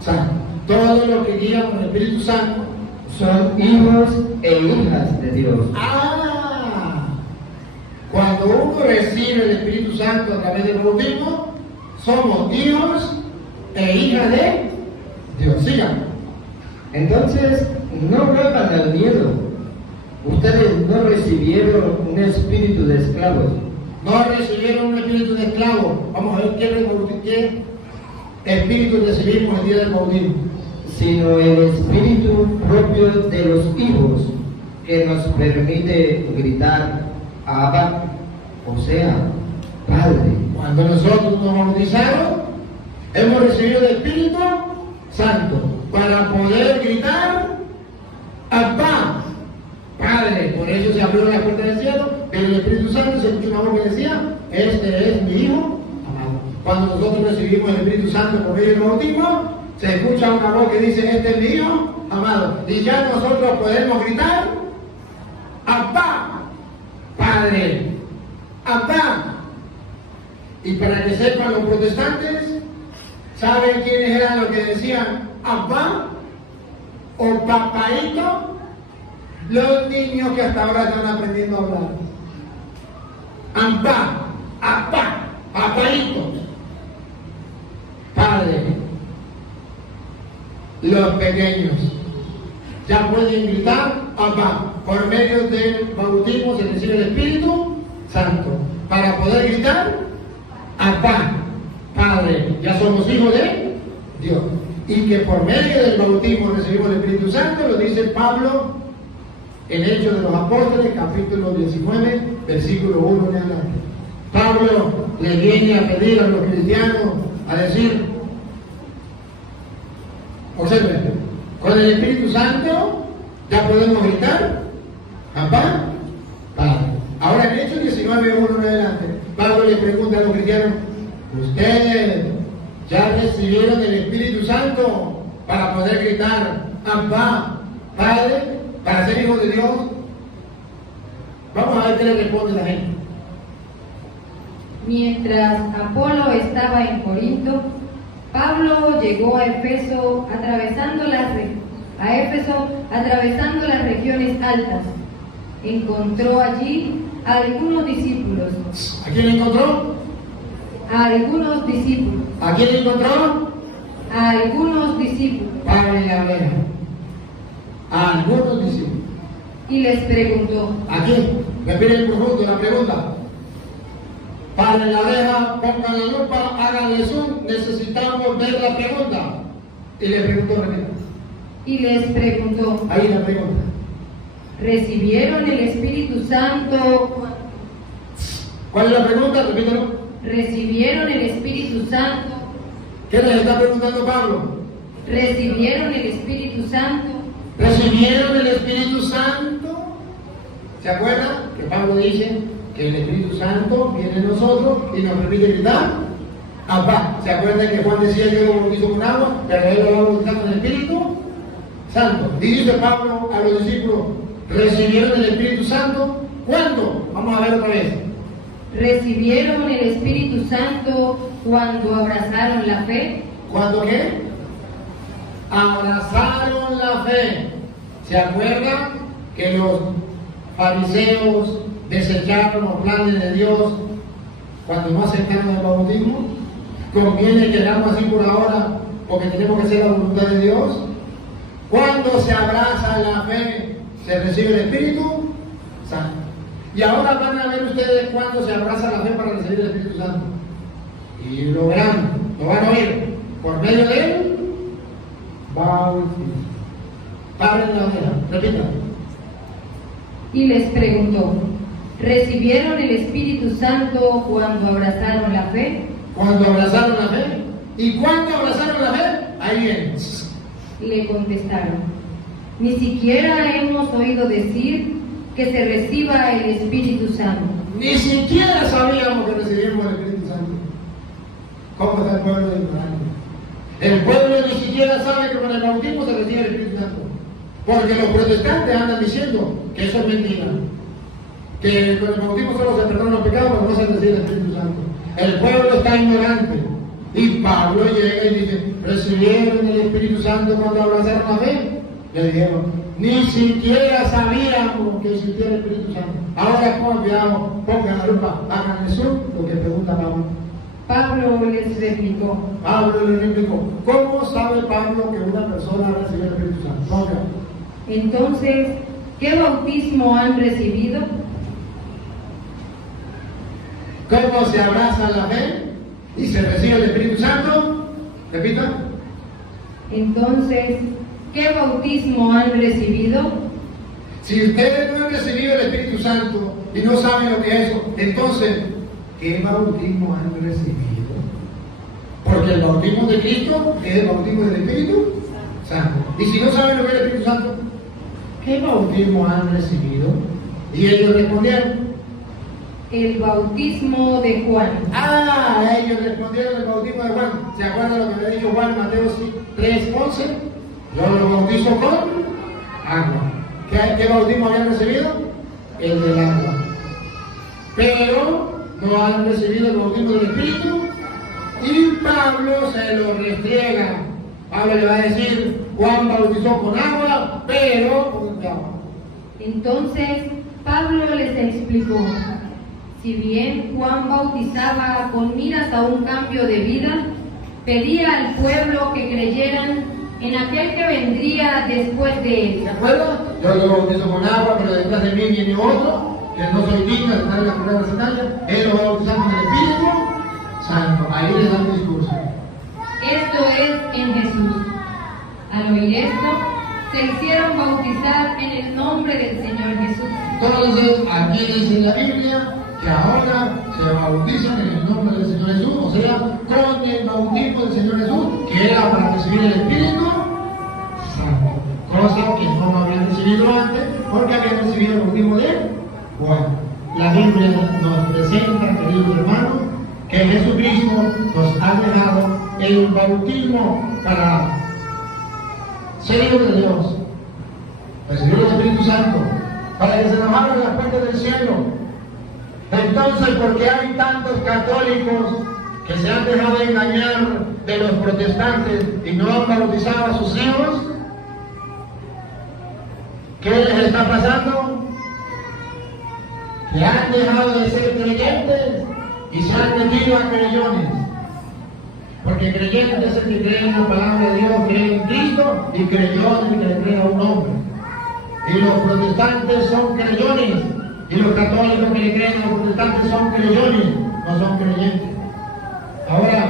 Santo. Todos los que guían con el Espíritu Santo son hijos e hijas de Dios. Cuando uno recibe el Espíritu Santo a través del bautismo, somos hijos e hijas de Dios. Sigan. Entonces, no vuelvan al miedo. Ustedes no recibieron un espíritu de esclavos. No recibieron un espíritu de esclavo. Vamos a ver qué espíritu recibimos el día del bautismo. Sino el espíritu propio de los hijos, que nos permite gritar Abba, o sea, Padre. Cuando nosotros nos bautizamos, hemos recibido el Espíritu Santo para poder gritar Abba, Padre. Por eso se abrió la puerta del cielo, pero el Espíritu Santo se escuchó una voz que decía, este es mi Hijo amado. Cuando nosotros recibimos el Espíritu Santo por medio del bautismo, se escucha una voz que dice, este es mi Hijo amado. Y ya nosotros podemos gritar Abba, Padre, Abba. Y para que sepan los protestantes, ¿saben quiénes eran los que decían Abba o papaito? Los niños que hasta ahora están aprendiendo a hablar. Abba, Abba, papaito, Padre. Los pequeños ya pueden gritar Abba. Por medio del bautismo se recibe el Espíritu Santo para poder gritar Abba, Padre. Ya somos hijos de Dios. Y que por medio del bautismo recibimos el Espíritu Santo, lo dice Pablo en Hechos de los Apóstoles, capítulo 19, versículo 1 en adelante. Pablo le viene a pedir a los cristianos, a decir, observen, con el Espíritu Santo ya podemos gritar Abba, Padre. Ahora en Hechos 19, 1 en adelante, Pablo le pregunta a los cristianos, ¿ustedes ya recibieron el Espíritu Santo para poder gritar Abba, Padre, para ser hijos de Dios. Vamos a ver qué le responde la gente. Mientras Apolo estaba en Corinto, Pablo llegó a Éfeso atravesando las regiones altas. Encontró allí a algunos discípulos. ¿A quién encontró? A algunos discípulos. ¿A quién encontró? A algunos discípulos. Pablo en la oreja. A algunos discípulos. Y les preguntó. ¿A quién? Respiren profundo la pregunta. Para en la oreja, pongan la lupa, háganle zoom, necesitamos ver la pregunta. Y le preguntó, repita. Y les preguntó. Ahí la pregunta. ¿Recibieron el Espíritu Santo? ¿Cuál es la pregunta? Repítalo. ¿Recibieron el Espíritu Santo? ¿Qué les está preguntando Pablo? ¿Recibieron el Espíritu Santo? ¿Recibieron el Espíritu Santo? ¿Se acuerdan que Pablo dice que el Espíritu Santo viene en nosotros y nos permite gritar? Abba. ¿Se acuerdan que Juan decía yo lo bautizo con agua, pero él lo va a bautizar con el Espíritu Santo? Y dice Pablo a los discípulos, ¿recibieron el Espíritu Santo? ¿Cuándo? Vamos a ver otra vez. ¿Recibieron el Espíritu Santo cuando abrazaron la fe? ¿Cuándo qué? Abrazaron la fe. ¿Se acuerdan que los fariseos desecharon los planes de Dios cuando no aceptaron el bautismo? ¿Conviene que hagamos así por ahora porque tenemos que hacer la voluntad de Dios? Cuando se abraza la fe, se recibe el Espíritu Santo. Y ahora van a ver ustedes cuando se abraza la fe para recibir el Espíritu Santo. Y lo verán, lo van a oír por medio de él. Bautismo. Pablo en la oreja, repita. Y les preguntó, ¿recibieron el Espíritu Santo cuando abrazaron la fe? Cuando abrazaron la fe. ¿Y cuándo abrazaron la fe? Ahí viene. Le contestaron, ni siquiera hemos oído decir que se reciba el Espíritu Santo. Ni siquiera sabíamos que recibimos el Espíritu Santo. ¿Cómo está el pueblo de Israel? El pueblo ni siquiera sabe que con el bautismo se recibe el Espíritu Santo. Porque los protestantes andan diciendo que eso es mentira. Que con el bautismo solo se perdonan los pecados, pero no se recibe el Espíritu Santo. El pueblo está ignorante. Y Pablo llega y dice, ¿recibieron el Espíritu Santo cuando abrazaron la fe? Le dijeron, ni siquiera sabíamos que existía el Espíritu Santo. Ahora pongan la lupa, hagan eso, lo que pregunta Pablo. Pablo les replicó. Pablo les replicó, ¿cómo sabe Pablo que una persona ha recibido el Espíritu Santo? Pongan. Entonces, ¿qué bautismo han recibido? ¿Cómo se abraza la fe y se recibe el Espíritu Santo? Repita. Entonces, ¿qué bautismo han recibido? Si ustedes no han recibido el Espíritu Santo y no saben lo que es eso, entonces, ¿qué bautismo han recibido? Porque el bautismo de Cristo es el bautismo del Espíritu Santo. Y si no saben lo que es el Espíritu Santo, ¿qué bautismo han recibido? Y ellos respondieron, el bautismo de Juan. ellos respondieron el bautismo de Juan. ¿Se acuerdan lo que había dicho Juan en Mateo 3:11? Yo lo bautizo con agua. ¿Qué bautismo habían recibido? El del agua. Pero no han recibido el bautismo del Espíritu. Y Pablo se lo restriega. Pablo le va a decir, Juan bautizó con agua, pero con agua. Entonces Pablo les explicó, si bien Juan bautizaba con miras a un cambio de vida, pedía al pueblo que creyeran en aquel que vendría después de él. ¿Se acuerdan? Yo lo bautizo con agua, pero detrás de mí viene otro, que no soy digno de darle la correa sandalia. Él lo va a bautizar con el Espíritu Santo. Ahí le dan el discurso. Esto es en Jesús. Al oír esto, se hicieron bautizar en el nombre del Señor Jesús. Entonces, aquí dice en la Biblia que ahora se bautizan en el nombre del Señor Jesús, o sea, con el bautismo del Señor Jesús, que era para recibir el Espíritu Santo, cosa que no habían recibido antes, porque habían recibido el bautismo de Juan. La Biblia nos presenta, queridos hermanos, que Jesucristo nos ha dejado el bautismo para ser hijos de Dios, recibir el Espíritu Santo, para que se nos abran las puertas del cielo. Entonces, ¿por qué hay tantos católicos que se han dejado engañar de los protestantes y no han bautizado a sus hijos? ¿Qué les está pasando? Que han dejado de ser creyentes y se han metido a creyentes. Porque creyente es el que cree en la palabra de Dios, cree en Cristo, y creyón es el que le cree a un hombre. Y los protestantes son creyones, y los católicos que le creen a los protestantes son creyones, no son creyentes. Ahora,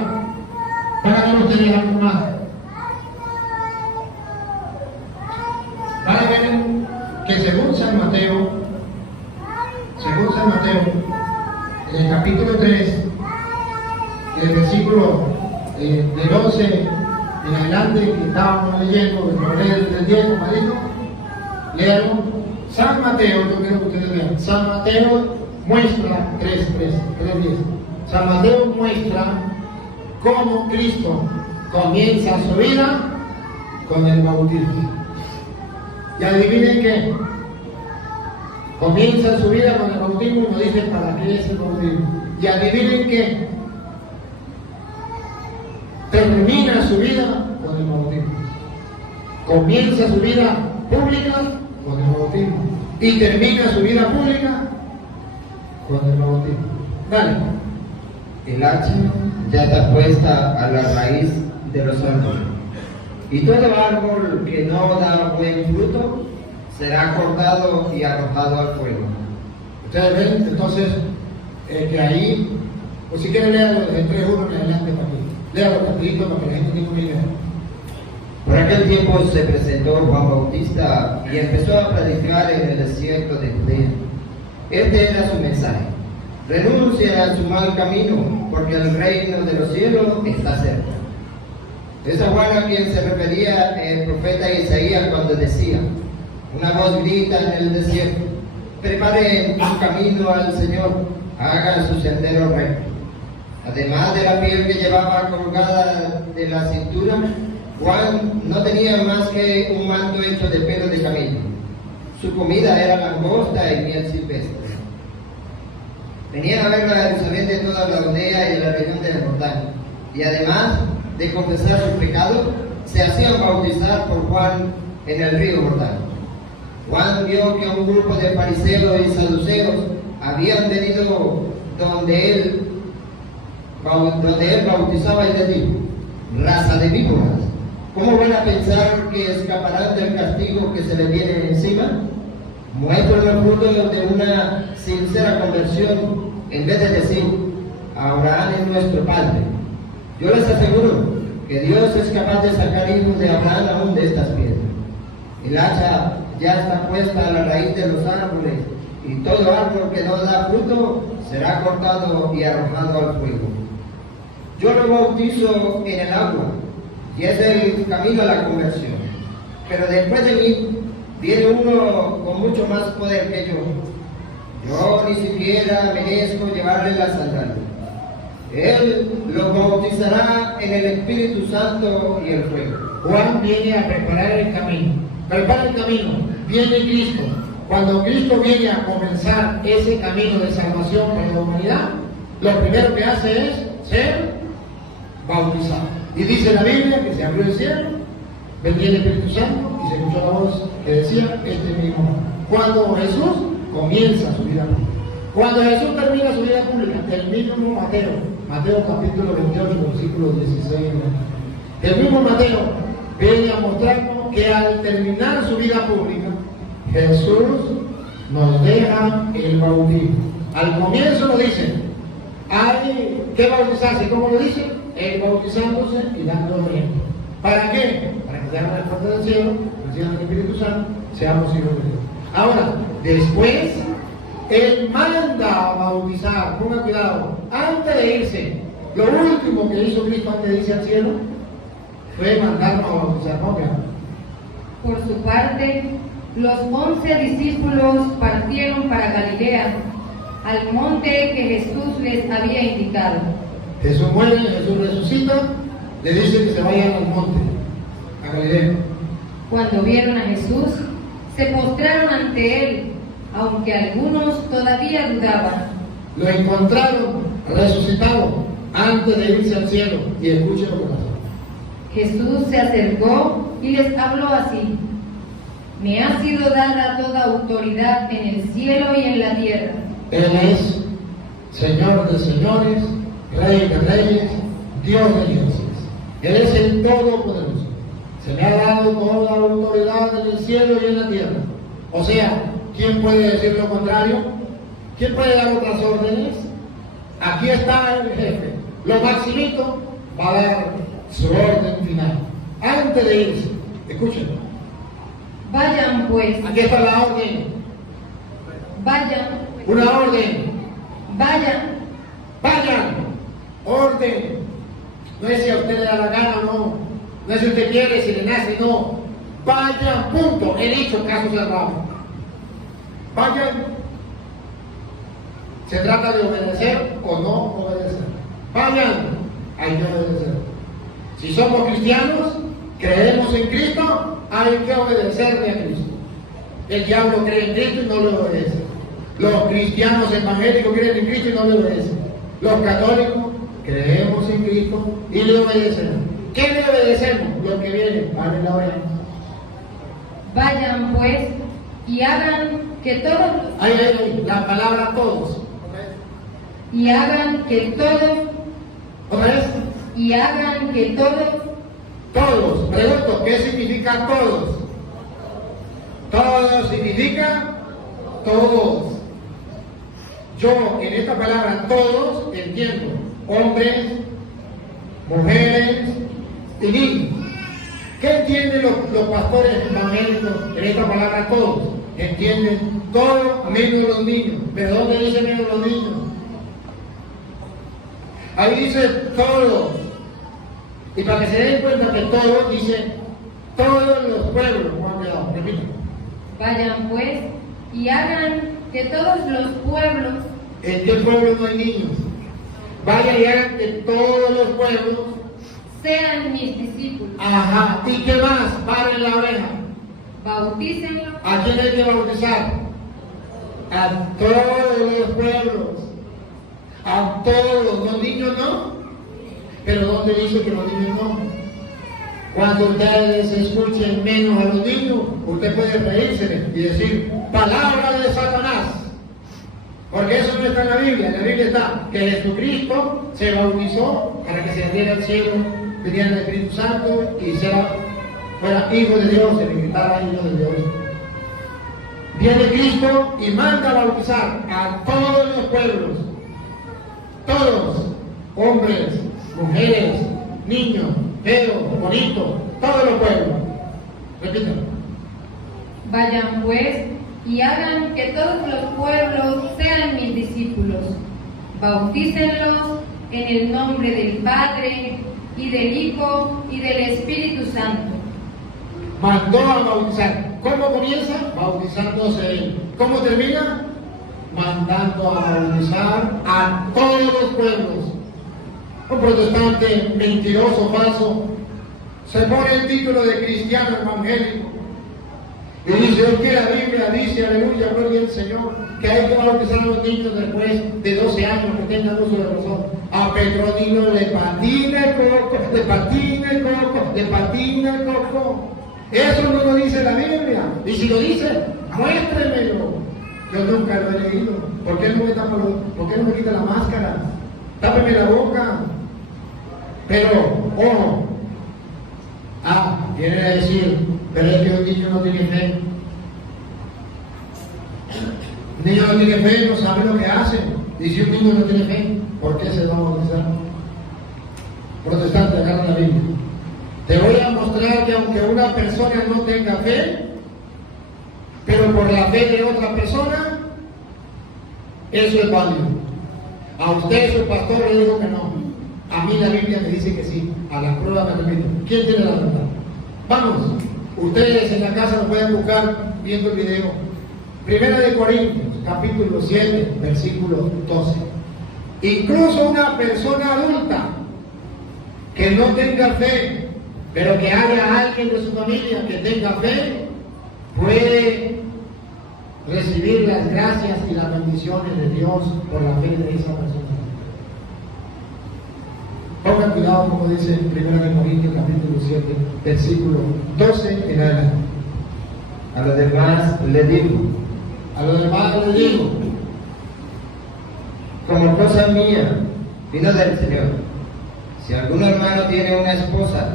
para que ustedes algo más. Van a ver que según San Mateo, en el capítulo 3, en el versículo del 11 en adelante que estábamos leyendo, del 10, compadito, léalo. San Mateo, yo quiero que ustedes vean, San Mateo muestra 3:10. San Mateo muestra cómo Cristo comienza su vida con el bautismo. Y adivinen qué, comienza su vida con el bautismo y nos dice para qué es el bautismo. Y adivinen qué, termina su vida con el bautismo. Comienza su vida pública con el bautismo y termina su vida pública con el bautismo. Dale. El hacha ya está puesta a la raíz de los árboles, y todo árbol que no da buen fruto será cortado y arrojado al fuego. Ustedes ven, entonces, que ahí, o si quieren leerlo desde 3:1 en adelante para que léalo rapidito para que la gente tenga una idea. Por aquel tiempo se presentó Juan Bautista y empezó a predicar en el desierto de Judea. Este era su mensaje: renuncien a su mal camino, porque el reino de los cielos está cerca. Es a Juan a quien se refería el profeta Isaías cuando decía: una voz grita en el desierto, preparen un camino al Señor, hagan su sendero recto. Además de la piel que llevaba colgada de la cintura, Juan no tenía más que un manto hecho de pelo de camello. Su comida era langosta y miel silvestre. Venían a ver a Jerusalén de toda la Judea y de la región del Jordán, y además de confesar sus pecados, se hacían bautizar por Juan en el río Jordán. Juan vio que un grupo de fariseos y saduceos habían venido donde él bautizaba, y les dijo: raza de víboras, ¿cómo van a pensar que escaparán del castigo que se les viene encima? Muestran el fruto de una sincera conversión, en vez de decir: Abraham es nuestro padre. Yo les aseguro que Dios es capaz de sacar hijos de Abraham aún de estas piedras. El hacha ya está puesta a la raíz de los árboles, y todo árbol que no da fruto será cortado y arrojado al fuego. Yo lo bautizo en el agua, y es el camino a la conversión. Pero después de mí viene uno con mucho más poder que yo. Yo ni siquiera merezco llevarle las sandalias. Él lo bautizará en el Espíritu Santo y el fuego. Juan viene a preparar el camino. Prepara el camino. Viene Cristo. Cuando Cristo viene a comenzar ese camino de salvación para la humanidad, lo primero que hace es ser bautizado. Y dice la Biblia que se abrió el cielo, venía el Espíritu Santo y se escuchó la voz que decía: este mismo. Cuando Jesús comienza su vida pública. Cuando Jesús termina su vida pública, el mismo Mateo capítulo 28, versículo 16. El mismo Mateo viene a mostrarnos que al terminar su vida pública, Jesús nos deja el bautismo. Al comienzo nos dice: hay que bautizarse. ¿Cómo lo dice? Bautizándose y dando ejemplo. ¿Para qué? Para que se abran las puertas del cielo, reciban el Espíritu Santo, seamos hijos de Dios. Ahora, después, Él manda a bautizar. Ponga cuidado, antes de irse, lo último que hizo Cristo antes de irse al cielo fue mandarnos a bautizar. ¿No? Por su parte, los 11 discípulos partieron para Galilea, al monte que Jesús les había indicado. Jesús muere, Jesús resucita, le dice que se vayan al monte, a Galilea. Cuando vieron a Jesús, se postraron ante él, aunque algunos todavía dudaban. Lo encontraron resucitado antes de irse al cielo, y escuchen lo que pasó. Jesús se acercó y les habló así: me ha sido dada toda autoridad en el cielo y en la tierra. Él es Señor de señores, Rey de reyes, Dios de dioses. Él es el Todopoderoso. Se me ha dado toda autoridad en el cielo y en la tierra. O sea, ¿quién puede decir lo contrario? ¿Quién puede dar otras órdenes? Aquí está el jefe. Lo maximito va a dar su orden final. Antes de irse, escúchenlo. Vayan pues, Aquí está la orden. vayan, Una orden. vayan, Vayan. Orden. No es si a usted le da la gana o no. No es si usted quiere, si le nace, no. Vayan, punto. He dicho, caso cerrado. Vayan. Se trata de obedecer o no obedecer. Vayan. Hay que obedecer. Si somos cristianos, creemos en Cristo, hay que obedecerle a Cristo. El diablo cree en Cristo y no le obedece. Los cristianos evangélicos creen en Cristo y no le obedecen. Los católicos creemos en Cristo y le obedecemos. ¿Qué le obedecemos? Lo que viene, vale la oreja. vayan pues y hagan que todos, Ahí, la palabra todos. y hagan que todos, ¿Otra vez? y hagan que todos, Todos. Pregunto, ¿qué significa todos? Todos significa todos. Yo en esta palabra todos entiendo hombres, mujeres y niños. ¿Qué entienden los pastores evangélicos en esta palabra todos? Entienden todo menos los niños. ¿Pero dónde dice menos los niños? Ahí dice todos. Y para que se den cuenta que todos, dice todos los pueblos. Repito. vayan pues y hagan que todos los pueblos, ¿En qué pueblo no hay niños? Vaya y hagan que todos los pueblos. sean mis discípulos, Ajá. ¿Y qué más? Paren la oreja. bautícenlos ¿A quién hay que bautizar? A todos los pueblos. A todos. Los niños no. Pero ¿dónde dice que los niños no? Cuando ustedes escuchen menos a los niños, usted puede reírse y decir, palabra de Satanás. Porque eso no está en la Biblia. En la Biblia está que Jesucristo se bautizó para que se diera al cielo, viniera el Espíritu Santo y fuera hijo de Dios, se le gritara hijo de Dios. Viene Cristo y manda a bautizar a todos los pueblos. Todos, hombres, mujeres, niños, feos, bonitos, todos los pueblos. Repito. vayan pues y hagan que todos los pueblos sean mis discípulos, bautícenlos en el nombre del Padre y del Hijo y del Espíritu Santo. Mandó a bautizar. ¿Cómo comienza? Bautizándose él. ¿Cómo termina? Mandando a bautizar a todos los pueblos. Un protestante mentiroso, falso, se pone el título de cristiano evangélico y dice, es que la Biblia dice, aleluya, gloria al Señor, que hay que bautizar a los niños después de 12 años que tengan uso de razón. A Petronilo le patina el coco, le patina el coco, le patina el coco. Eso no lo dice la Biblia. Y si lo dice, muéstremelo. Yo nunca lo he leído. ¿Por qué no me quita la máscara? Tápeme la boca. Pero, ojo. Viene a decir, pero es que un niño no tiene fe. Un niño no tiene fe, no sabe lo que hace. Y si un niño no tiene fe, ¿por qué se va a bautizar? Protestante, agarra la Biblia. Te voy a mostrar que aunque una persona no tenga fe, pero por la fe de otra persona, eso es válido. A usted su pastor le dijo que no. A mí la Biblia me dice que sí. A la prueba me repito. ¿Quién tiene la verdad? Vamos. Ustedes en la casa lo pueden buscar viendo el video. Primera de Corintios, capítulo 7, versículo 12. Incluso una persona adulta que no tenga fe, pero que haya alguien de su familia que tenga fe, puede recibir las gracias y las bendiciones de Dios por la fe de esa persona. Pongan cuidado como dice en 1 Corintios capítulo 7, versículo 12 en adelante. A los demás les digo, como cosa mía, vino del Señor, si algún hermano tiene una esposa,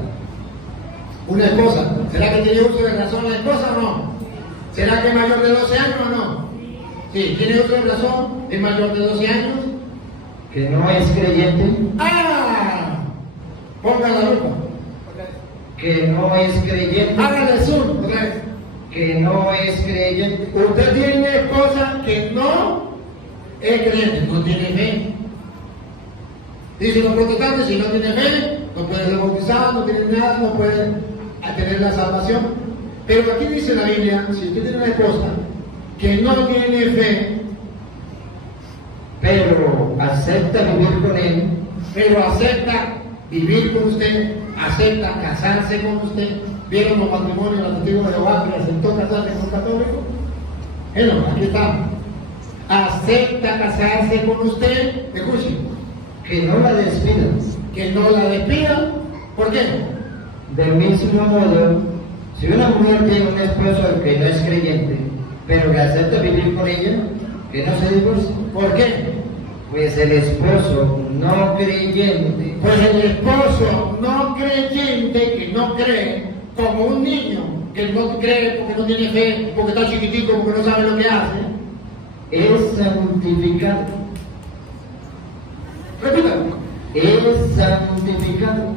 ¿será que tiene uso de razón la esposa o no? ¿Será que es mayor de 12 años o no? Sí, ¿tiene uso de razón? ¿Es mayor de 12 años? que no es creyente, Ponga la lupa. que no es creyente, Hágale zoom otra vez. que no es creyente, Usted tiene una esposa que no es creyente, no tiene fe. Dicen los protestantes, si no tiene fe, no puede ser bautizado, no tiene nada, no puede tener la salvación. Pero aquí dice la Biblia, si usted tiene una esposa que no tiene fe, pero acepta vivir con él, pero acepta vivir con usted, acepta casarse con usted. ¿Vieron los matrimonios de los testigos de Jehová que aceptó casarse con un católico? Bueno, aquí está. Acepta casarse con usted, escuchen, que no la despidan. que no la despidan. ¿Por qué? Del mismo modo, si una mujer tiene un esposo que no es creyente, pero que acepta vivir con ella, que no se divorcie. ¿Por qué? Pues el esposo no creyente, Pues el esposo no creyente que no cree, como un niño que no cree porque no tiene fe, porque está chiquitico, porque no sabe lo que hace. es santificado. Repítalo. Es santificado.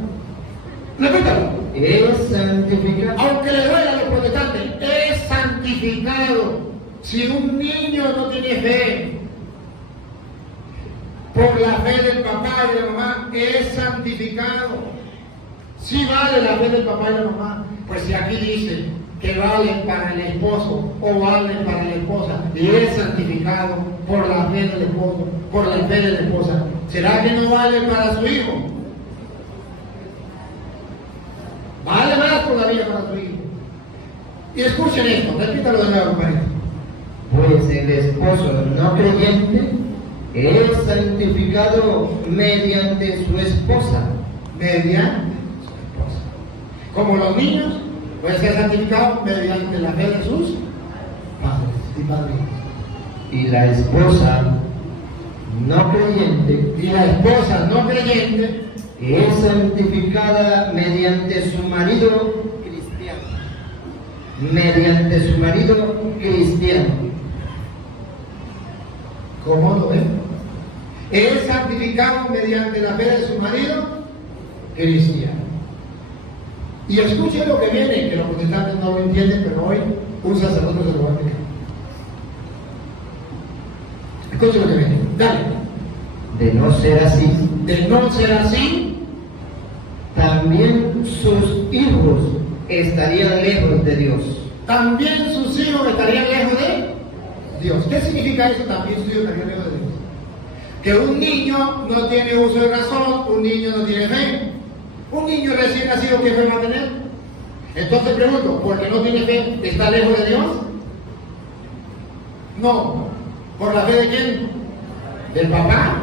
Repítalo. Es santificado. Aunque le duela a los protestantes, es santificado. Si un niño no tiene fe, por la fe del papá y de la mamá, es santificado. Si vale la fe del papá y de la mamá, pues si aquí dice que vale para el esposo o vale para la esposa, y es santificado por la fe del esposo, por la fe de la esposa, ¿será que no vale para su hijo? Vale más todavía para su hijo. Y escuchen esto, repítalo de nuevo, compañero. Pues el esposo no creyente es santificado mediante su esposa. Mediante su esposa. Como los niños, puede ser santificado mediante la fe de sus padres y padrinos. Y la esposa no creyente Y la esposa no creyente es santificada mediante su marido cristiano. Mediante su marido cristiano. ¿cómo lo ven? Es santificado mediante la fe de su marido cristiano. Y escuchen lo que viene, que los protestantes no lo entienden, pero hoy un sacerdote se lo va a explicar. Escuchen lo que viene, dale. De no ser así, De no ser así, también sus hijos estarían lejos de Dios. también sus hijos estarían lejos de Dios. ¿Qué significa eso? También sus hijos estarían lejos de Dios. Que un niño no tiene uso de razón, un niño no tiene fe. Un niño recién nacido, ¿qué fe va a tener? Entonces pregunto, ¿por qué no tiene fe, está lejos de Dios? No. ¿Por la fe de quién? Del papá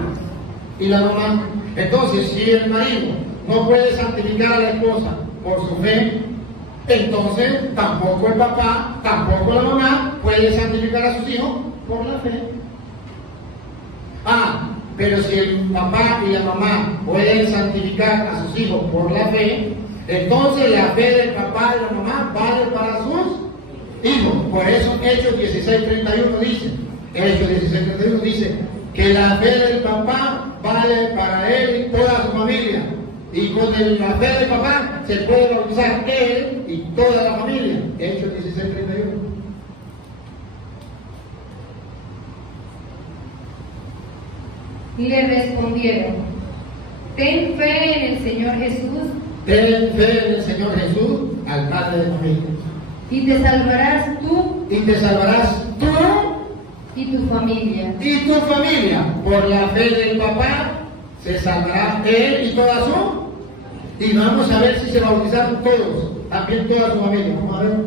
y la mamá. Entonces, si el marido no puede santificar a la esposa por su fe, entonces tampoco el papá, tampoco la mamá puede santificar a sus hijos por la fe. Pero si el papá y la mamá pueden santificar a sus hijos por la fe, entonces la fe del papá y la mamá vale para sus hijos. Por eso Hechos 16:31 dice, Hechos 16:31 dice que la fe del papá vale para él y toda su familia. Y con la fe del papá se puede bautizar él y toda la familia. Hechos 16:31. Y le respondieron, ten fe en el Señor Jesús, Ten fe en el Señor Jesús, al padre de familia. y te salvarás tú Y te salvarás tú y tu familia. y tu familia. Por la fe del papá se salvará él y toda su Y vamos a ver si se bautizaron todos, también toda su familia. Vamos a ver.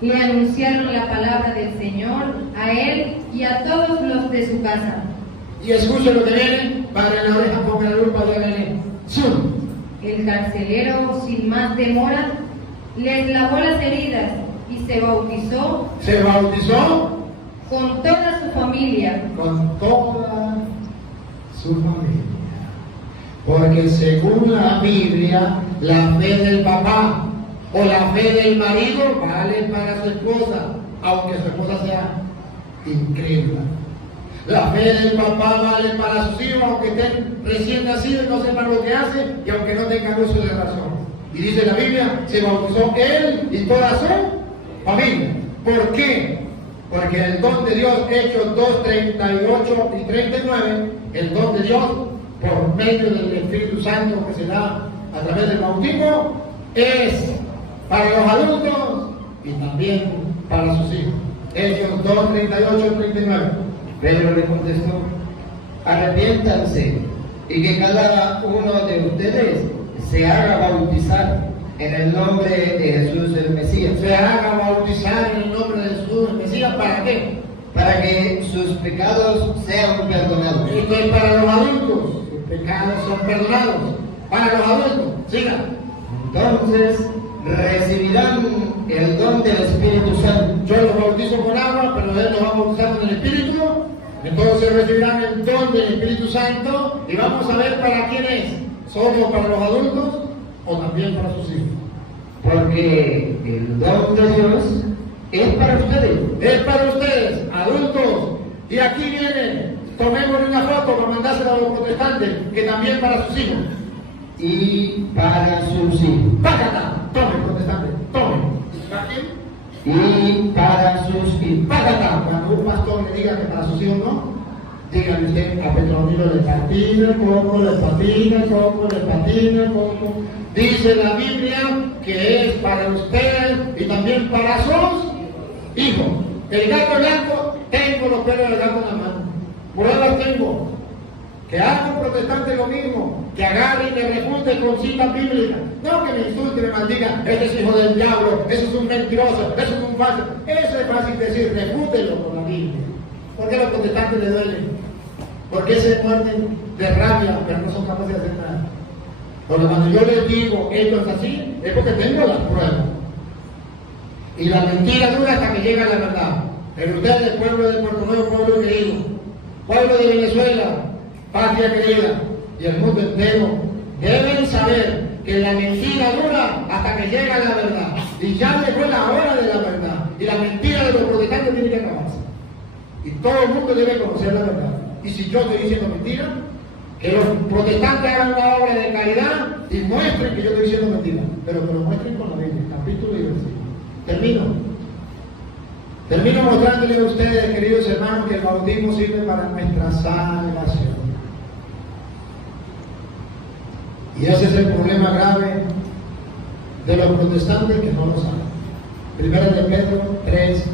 Le anunciaron la palabra del Señor a él y a todos los de su casa. Y escuchen lo que viene, para en la oreja ponga la lupa de Belén. ¡Zum! El carcelero, sin más demora, les lavó las heridas y se bautizó Se bautizó con toda su familia. con toda su familia. Porque según la Biblia, la fe del papá o la fe del marido vale para su esposa, aunque su esposa sea incrédula. La fe del papá vale para sus hijos, aunque estén recién nacidos y no sepan lo que hacen, y aunque no tengan uso de razón. Y dice la Biblia, se bautizó él y toda su familia. ¿Por qué? Porque el don de Dios, Hechos 2, 38 y 39, el don de Dios, por medio del Espíritu Santo que se da a través del bautismo, es para los adultos y también para sus hijos. Hechos 2, 38 y 39. Pedro le contestó, arrepiéntanse y que cada uno de ustedes se haga bautizar en el nombre de Jesús el Mesías. Se haga bautizar en el nombre de Jesús el Mesías. ¿Para qué? Para que sus pecados sean perdonados. Esto es para los adultos. Sus pecados son perdonados. Para los adultos. Siga. Entonces recibirán el don del Espíritu Santo. Yo los bautizo con agua, pero él los va a bautizar con el Espíritu. Entonces recibirán el don del Espíritu Santo. Y vamos a ver para quién es. ¿Solo para los adultos o también para sus hijos? Porque el don de Dios es para ustedes. Es para ustedes, adultos. Y aquí viene, tomemos una foto para mandársela a los protestantes, que también para sus hijos. Y para sus hijos. Págata, tome protestante, tome. ¿Para quién? Y para sus hijos. Págata. Cuando un pastor le diga que para sus hijos no, dígale usted a Petronilo, le patina el coco, le patina el coco, le patina el coco. Dice la Biblia que es para usted y también para sus hijos. El gato blanco, tengo los pelos del gato en la mano. Pruebas tengo. Que haga un protestante lo mismo, que agarre y me refute con citas bíblicas. No que me insulte, me maldiga, este es hijo del diablo, eso es un mentiroso, eso es un falso. Eso es fácil decir, refútelo con la Biblia. ¿Por qué los protestantes le duelen? ¿Por qué se muerden de rabia, pero no son capaces de hacer nada? Porque cuando yo les digo esto es así, es porque tengo las pruebas. Y la mentira dura hasta que llega la verdad. Pero ustedes, pueblo de Puerto Nuevo, pueblo querido, pueblo de Venezuela, patria querida, y el mundo entero, deben saber que la mentira dura hasta que llega la verdad. Y ya llegó la hora de la verdad. Y la mentira de los protestantes tiene que acabarse. Y todo el mundo debe conocer la verdad. Y si yo estoy diciendo mentira, que los protestantes hagan una obra de caridad y muestren que yo estoy diciendo mentira. Pero que lo muestren con la Biblia, capítulo y versículo. Termino mostrándoles a ustedes, queridos hermanos, que el bautismo sirve para nuestra salvación. Y ese es el problema grave de los protestantes, que no lo saben. Primera de Pedro 3:20.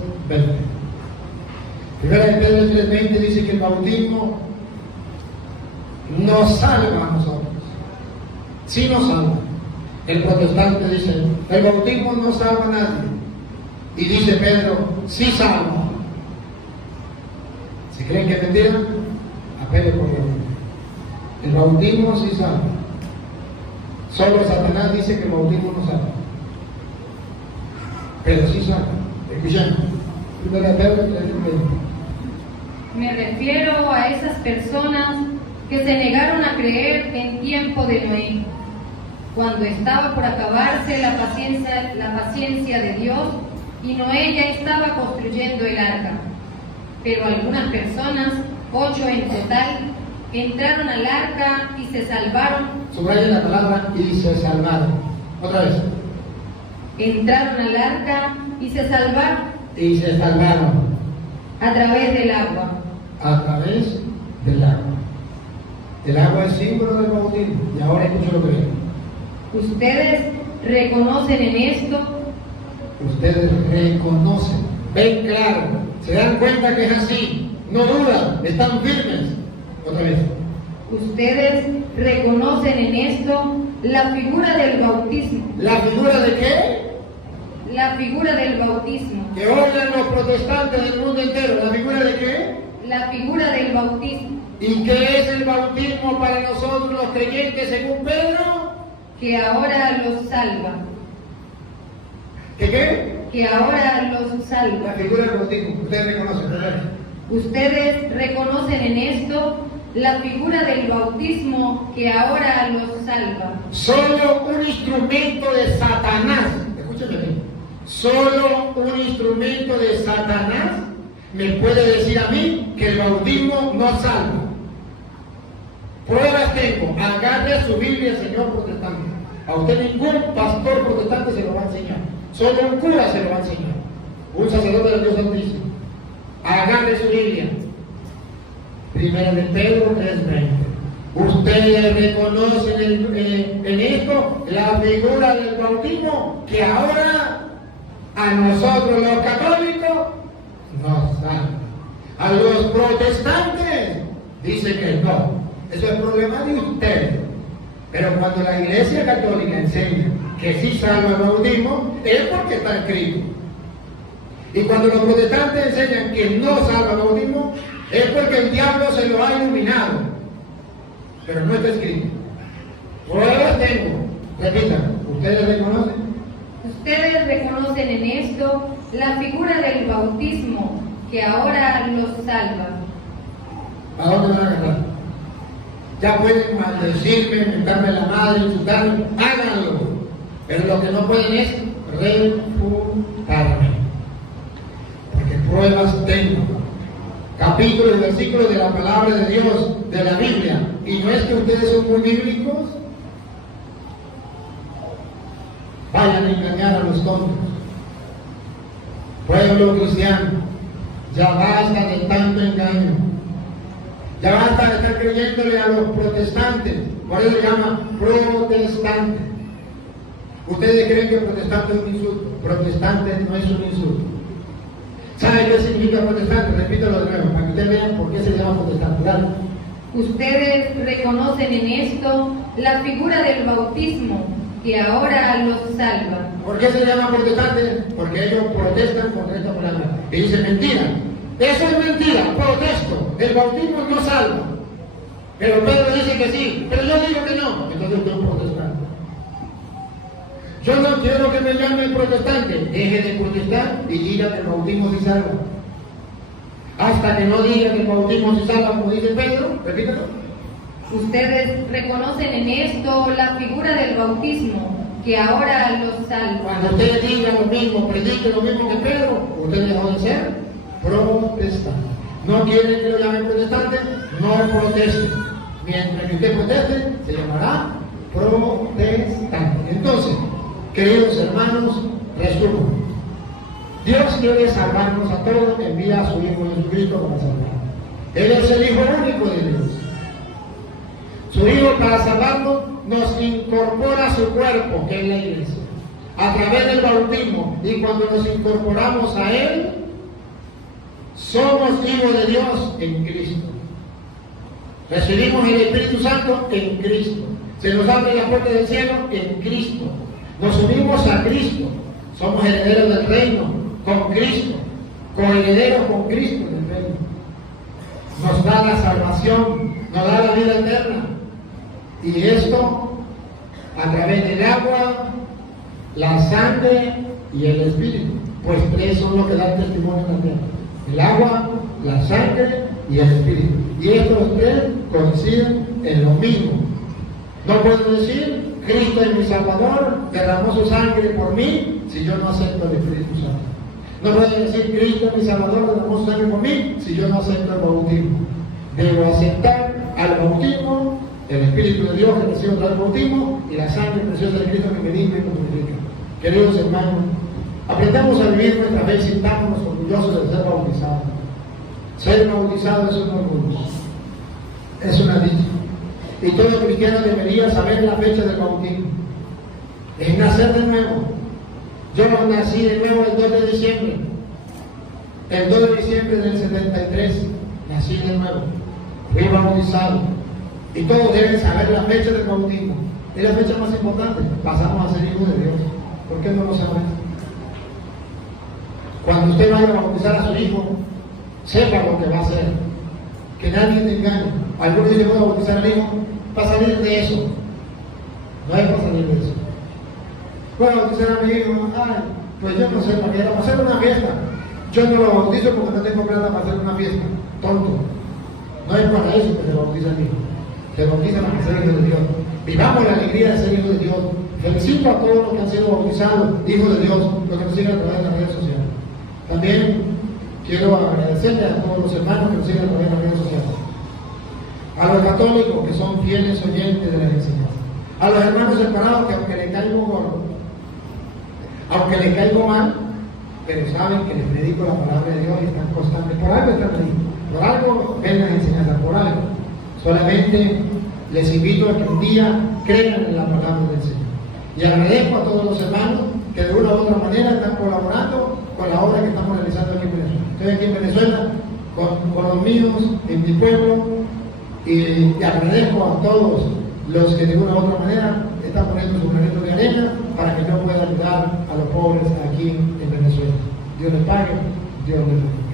Primera de Pedro 3:20 dice que el bautismo nos salva a nosotros. Sí nos salva. El protestante dice, el bautismo no salva a nadie. Y dice Pedro, sí salva. Si creen que es mentira, apele por la Biblia. El bautismo sí salva. Solo Satanás dice que el bautismo no salva. Pero sí salva. Escuchen. Primera de Pedro 3:20. Me refiero a esas personas que se negaron a creer en tiempo de Noé, cuando estaba por acabarse la paciencia de Dios y Noé ya estaba construyendo el arca. Pero algunas personas, 8 en total, entraron al arca y se salvaron. Subrayen la palabra y se salvaron. Otra vez. Entraron al arca y se salvaron. Y se salvaron. A través del agua. A través del agua. El agua es símbolo del bautismo. Y ahora escucho lo que viene. Ustedes reconocen en esto. Ustedes reconocen. Ven claro. Se dan cuenta que es así. No dudan. Están firmes. Otra vez. Ustedes reconocen en esto la figura del bautismo. ¿La figura de qué? La figura del bautismo. Que oigan los protestantes del mundo entero. ¿La figura de qué? La figura del bautismo. ¿Y qué es el bautismo para nosotros los creyentes según Pedro? Que ahora los salva. ¿Qué qué? Que ahora los La salva. figura del bautismo. Ustedes reconocen, ¿verdad? Ustedes reconocen en esto la figura del bautismo que ahora los salva. Solo un instrumento de Satanás. Escúcheme bien. Solo un instrumento de Satanás me puede decir a mí que el bautismo no salva. Pruebas tengo. Agarre su Biblia, señor protestante. A usted ningún pastor protestante se lo va a enseñar. Solo un cura se lo va a enseñar. Un sacerdote del Dios Santísimo. Agarre su Biblia. Primera de Pedro 3:20. Ustedes reconocen en esto la figura del bautismo que ahora a nosotros los católicos nos salva. A los protestantes dice que no. Eso es problema de ustedes. Pero cuando la Iglesia Católica enseña que sí salva el bautismo, es porque está escrito. Y cuando los protestantes enseñan que no salva el bautismo, es porque el diablo se lo ha iluminado. Pero no está escrito. Pruebas tengo. Repitan, ¿ustedes reconocen? Ustedes reconocen en esto la figura del bautismo que ahora los salva. ¿A dónde van a agarrar? Ya pueden maldecirme, mentarme la madre, insultarme, háganlo. Pero lo que no pueden es refutarme. Porque pruebas tengo. Capítulos y versículos de la palabra de Dios, de la Biblia. Y no es que ustedes son muy bíblicos. Vayan a engañar a los tontos. Pueblo cristiano, ya basta de tanto engaño. Ya basta de estar creyéndole a los protestantes. Por eso se llama protestante. Ustedes creen que protestante es un insulto. Protestante no es un insulto. ¿Sabe qué significa protestante? Repítalo de nuevo, para que ustedes vean por qué se llama protestante. Dale. Ustedes reconocen en esto la figura del bautismo que ahora los salva. ¿Por qué se llama protestante? Porque ellos protestan contra esta palabra. Y dicen mentira. Eso es mentira, protesto. El bautismo no salva. Pero Pedro dice que sí, pero yo digo que no. Entonces usted es un protestante. Yo no quiero que me llamen protestante. Deje de protestar y diga que el bautismo sí salva. Hasta que no diga que el bautismo sí salva, como dice Pedro, repítalo. Ustedes reconocen en esto la figura del bautismo que ahora los salva. Cuando ustedes digan lo mismo, prediquen lo mismo que Pedro, ustedes dejó de ser protestante. ¿No quieren que lo llamen protestante? No protesten. Mientras que usted proteste, se llamará protestante. Entonces, queridos hermanos, resumo. Dios quiere salvarnos a todos, envía a su Hijo Jesucristo para salvarnos. Él es el Hijo único de Dios. Su Hijo, para salvarnos, nos incorpora a su cuerpo, que es la iglesia, a través del bautismo. Y cuando nos incorporamos a Él, somos hijos de Dios en Cristo. Recibimos el Espíritu Santo en Cristo. Se nos abre la puerta del cielo en Cristo. Nos unimos a Cristo. Somos herederos del reino con Cristo. Coherederos con Cristo del reino. Nos da la salvación, nos da la vida eterna. Y esto a través del agua, la sangre y el Espíritu. Pues tres son los que dan testimonio en la tierra. El agua, la sangre y el Espíritu. Y estos tres coinciden en lo mismo. No puedo decir, Cristo es mi Salvador, derramó su sangre por mí, si yo no acepto el Espíritu Santo. No puedo decir, Cristo es mi Salvador, derramó su sangre por mí, si yo no acepto el bautismo. Debo aceptar al bautismo, el Espíritu de Dios que recibe tras el bautismo, y la sangre preciosa de Cristo que me limpia y me purifica. Queridos hermanos, aprendamos a vivir nuestra fe y sintámonos orgullosos de ser bautizados. Ser bautizado es un orgullo, es una dicha. Y todo cristiano debería saber la fecha del bautismo. Es nacer de nuevo. Yo nací de nuevo el 2 de diciembre. El 2 de diciembre del 73 nací de nuevo. Fui bautizado. Y todos deben saber la fecha del bautismo. Es la fecha más importante. Pasamos a ser hijos de Dios. ¿Por qué no lo saben? Cuando usted vaya a bautizar a su hijo, sepa lo que va a hacer. Que nadie te engañe. Algunos dicen, voy a bautizar al hijo para salir de eso. No hay para salir de eso. Voy a bautizar a mi hijo, ay, pues yo no sé lo que era, para hacer una fiesta. Yo no lo bautizo porque no tengo plata para hacer una fiesta. Tonto. No es para eso que se bautiza el hijo. Se bautiza para ser hijo de Dios. Vivamos la alegría de ser hijos de Dios. Felicito a todos los que han sido bautizados, hijos de Dios, los que nos siguen a través de las redes sociales. También quiero agradecerle a todos los hermanos que nos siguen a través de las redes sociales. A los católicos que son fieles oyentes de las enseñanzas. A los hermanos separados que aunque les caigo gordo, aunque les caigo mal, pero saben que les predico la palabra de Dios y están constantes. Por algo están ahí. Por algo ven las enseñanzas, por algo. Solamente les invito a que un día crean en la palabra del Señor. Y agradezco a todos los hermanos que de una u otra manera están colaborando con la obra que estamos realizando aquí en Venezuela. Estoy aquí en Venezuela con los míos, en mi pueblo, y agradezco a todos los que de una u otra manera están poniendo su granito de arena para que yo pueda ayudar a los pobres aquí en Venezuela. Dios les pague, Dios les bendiga.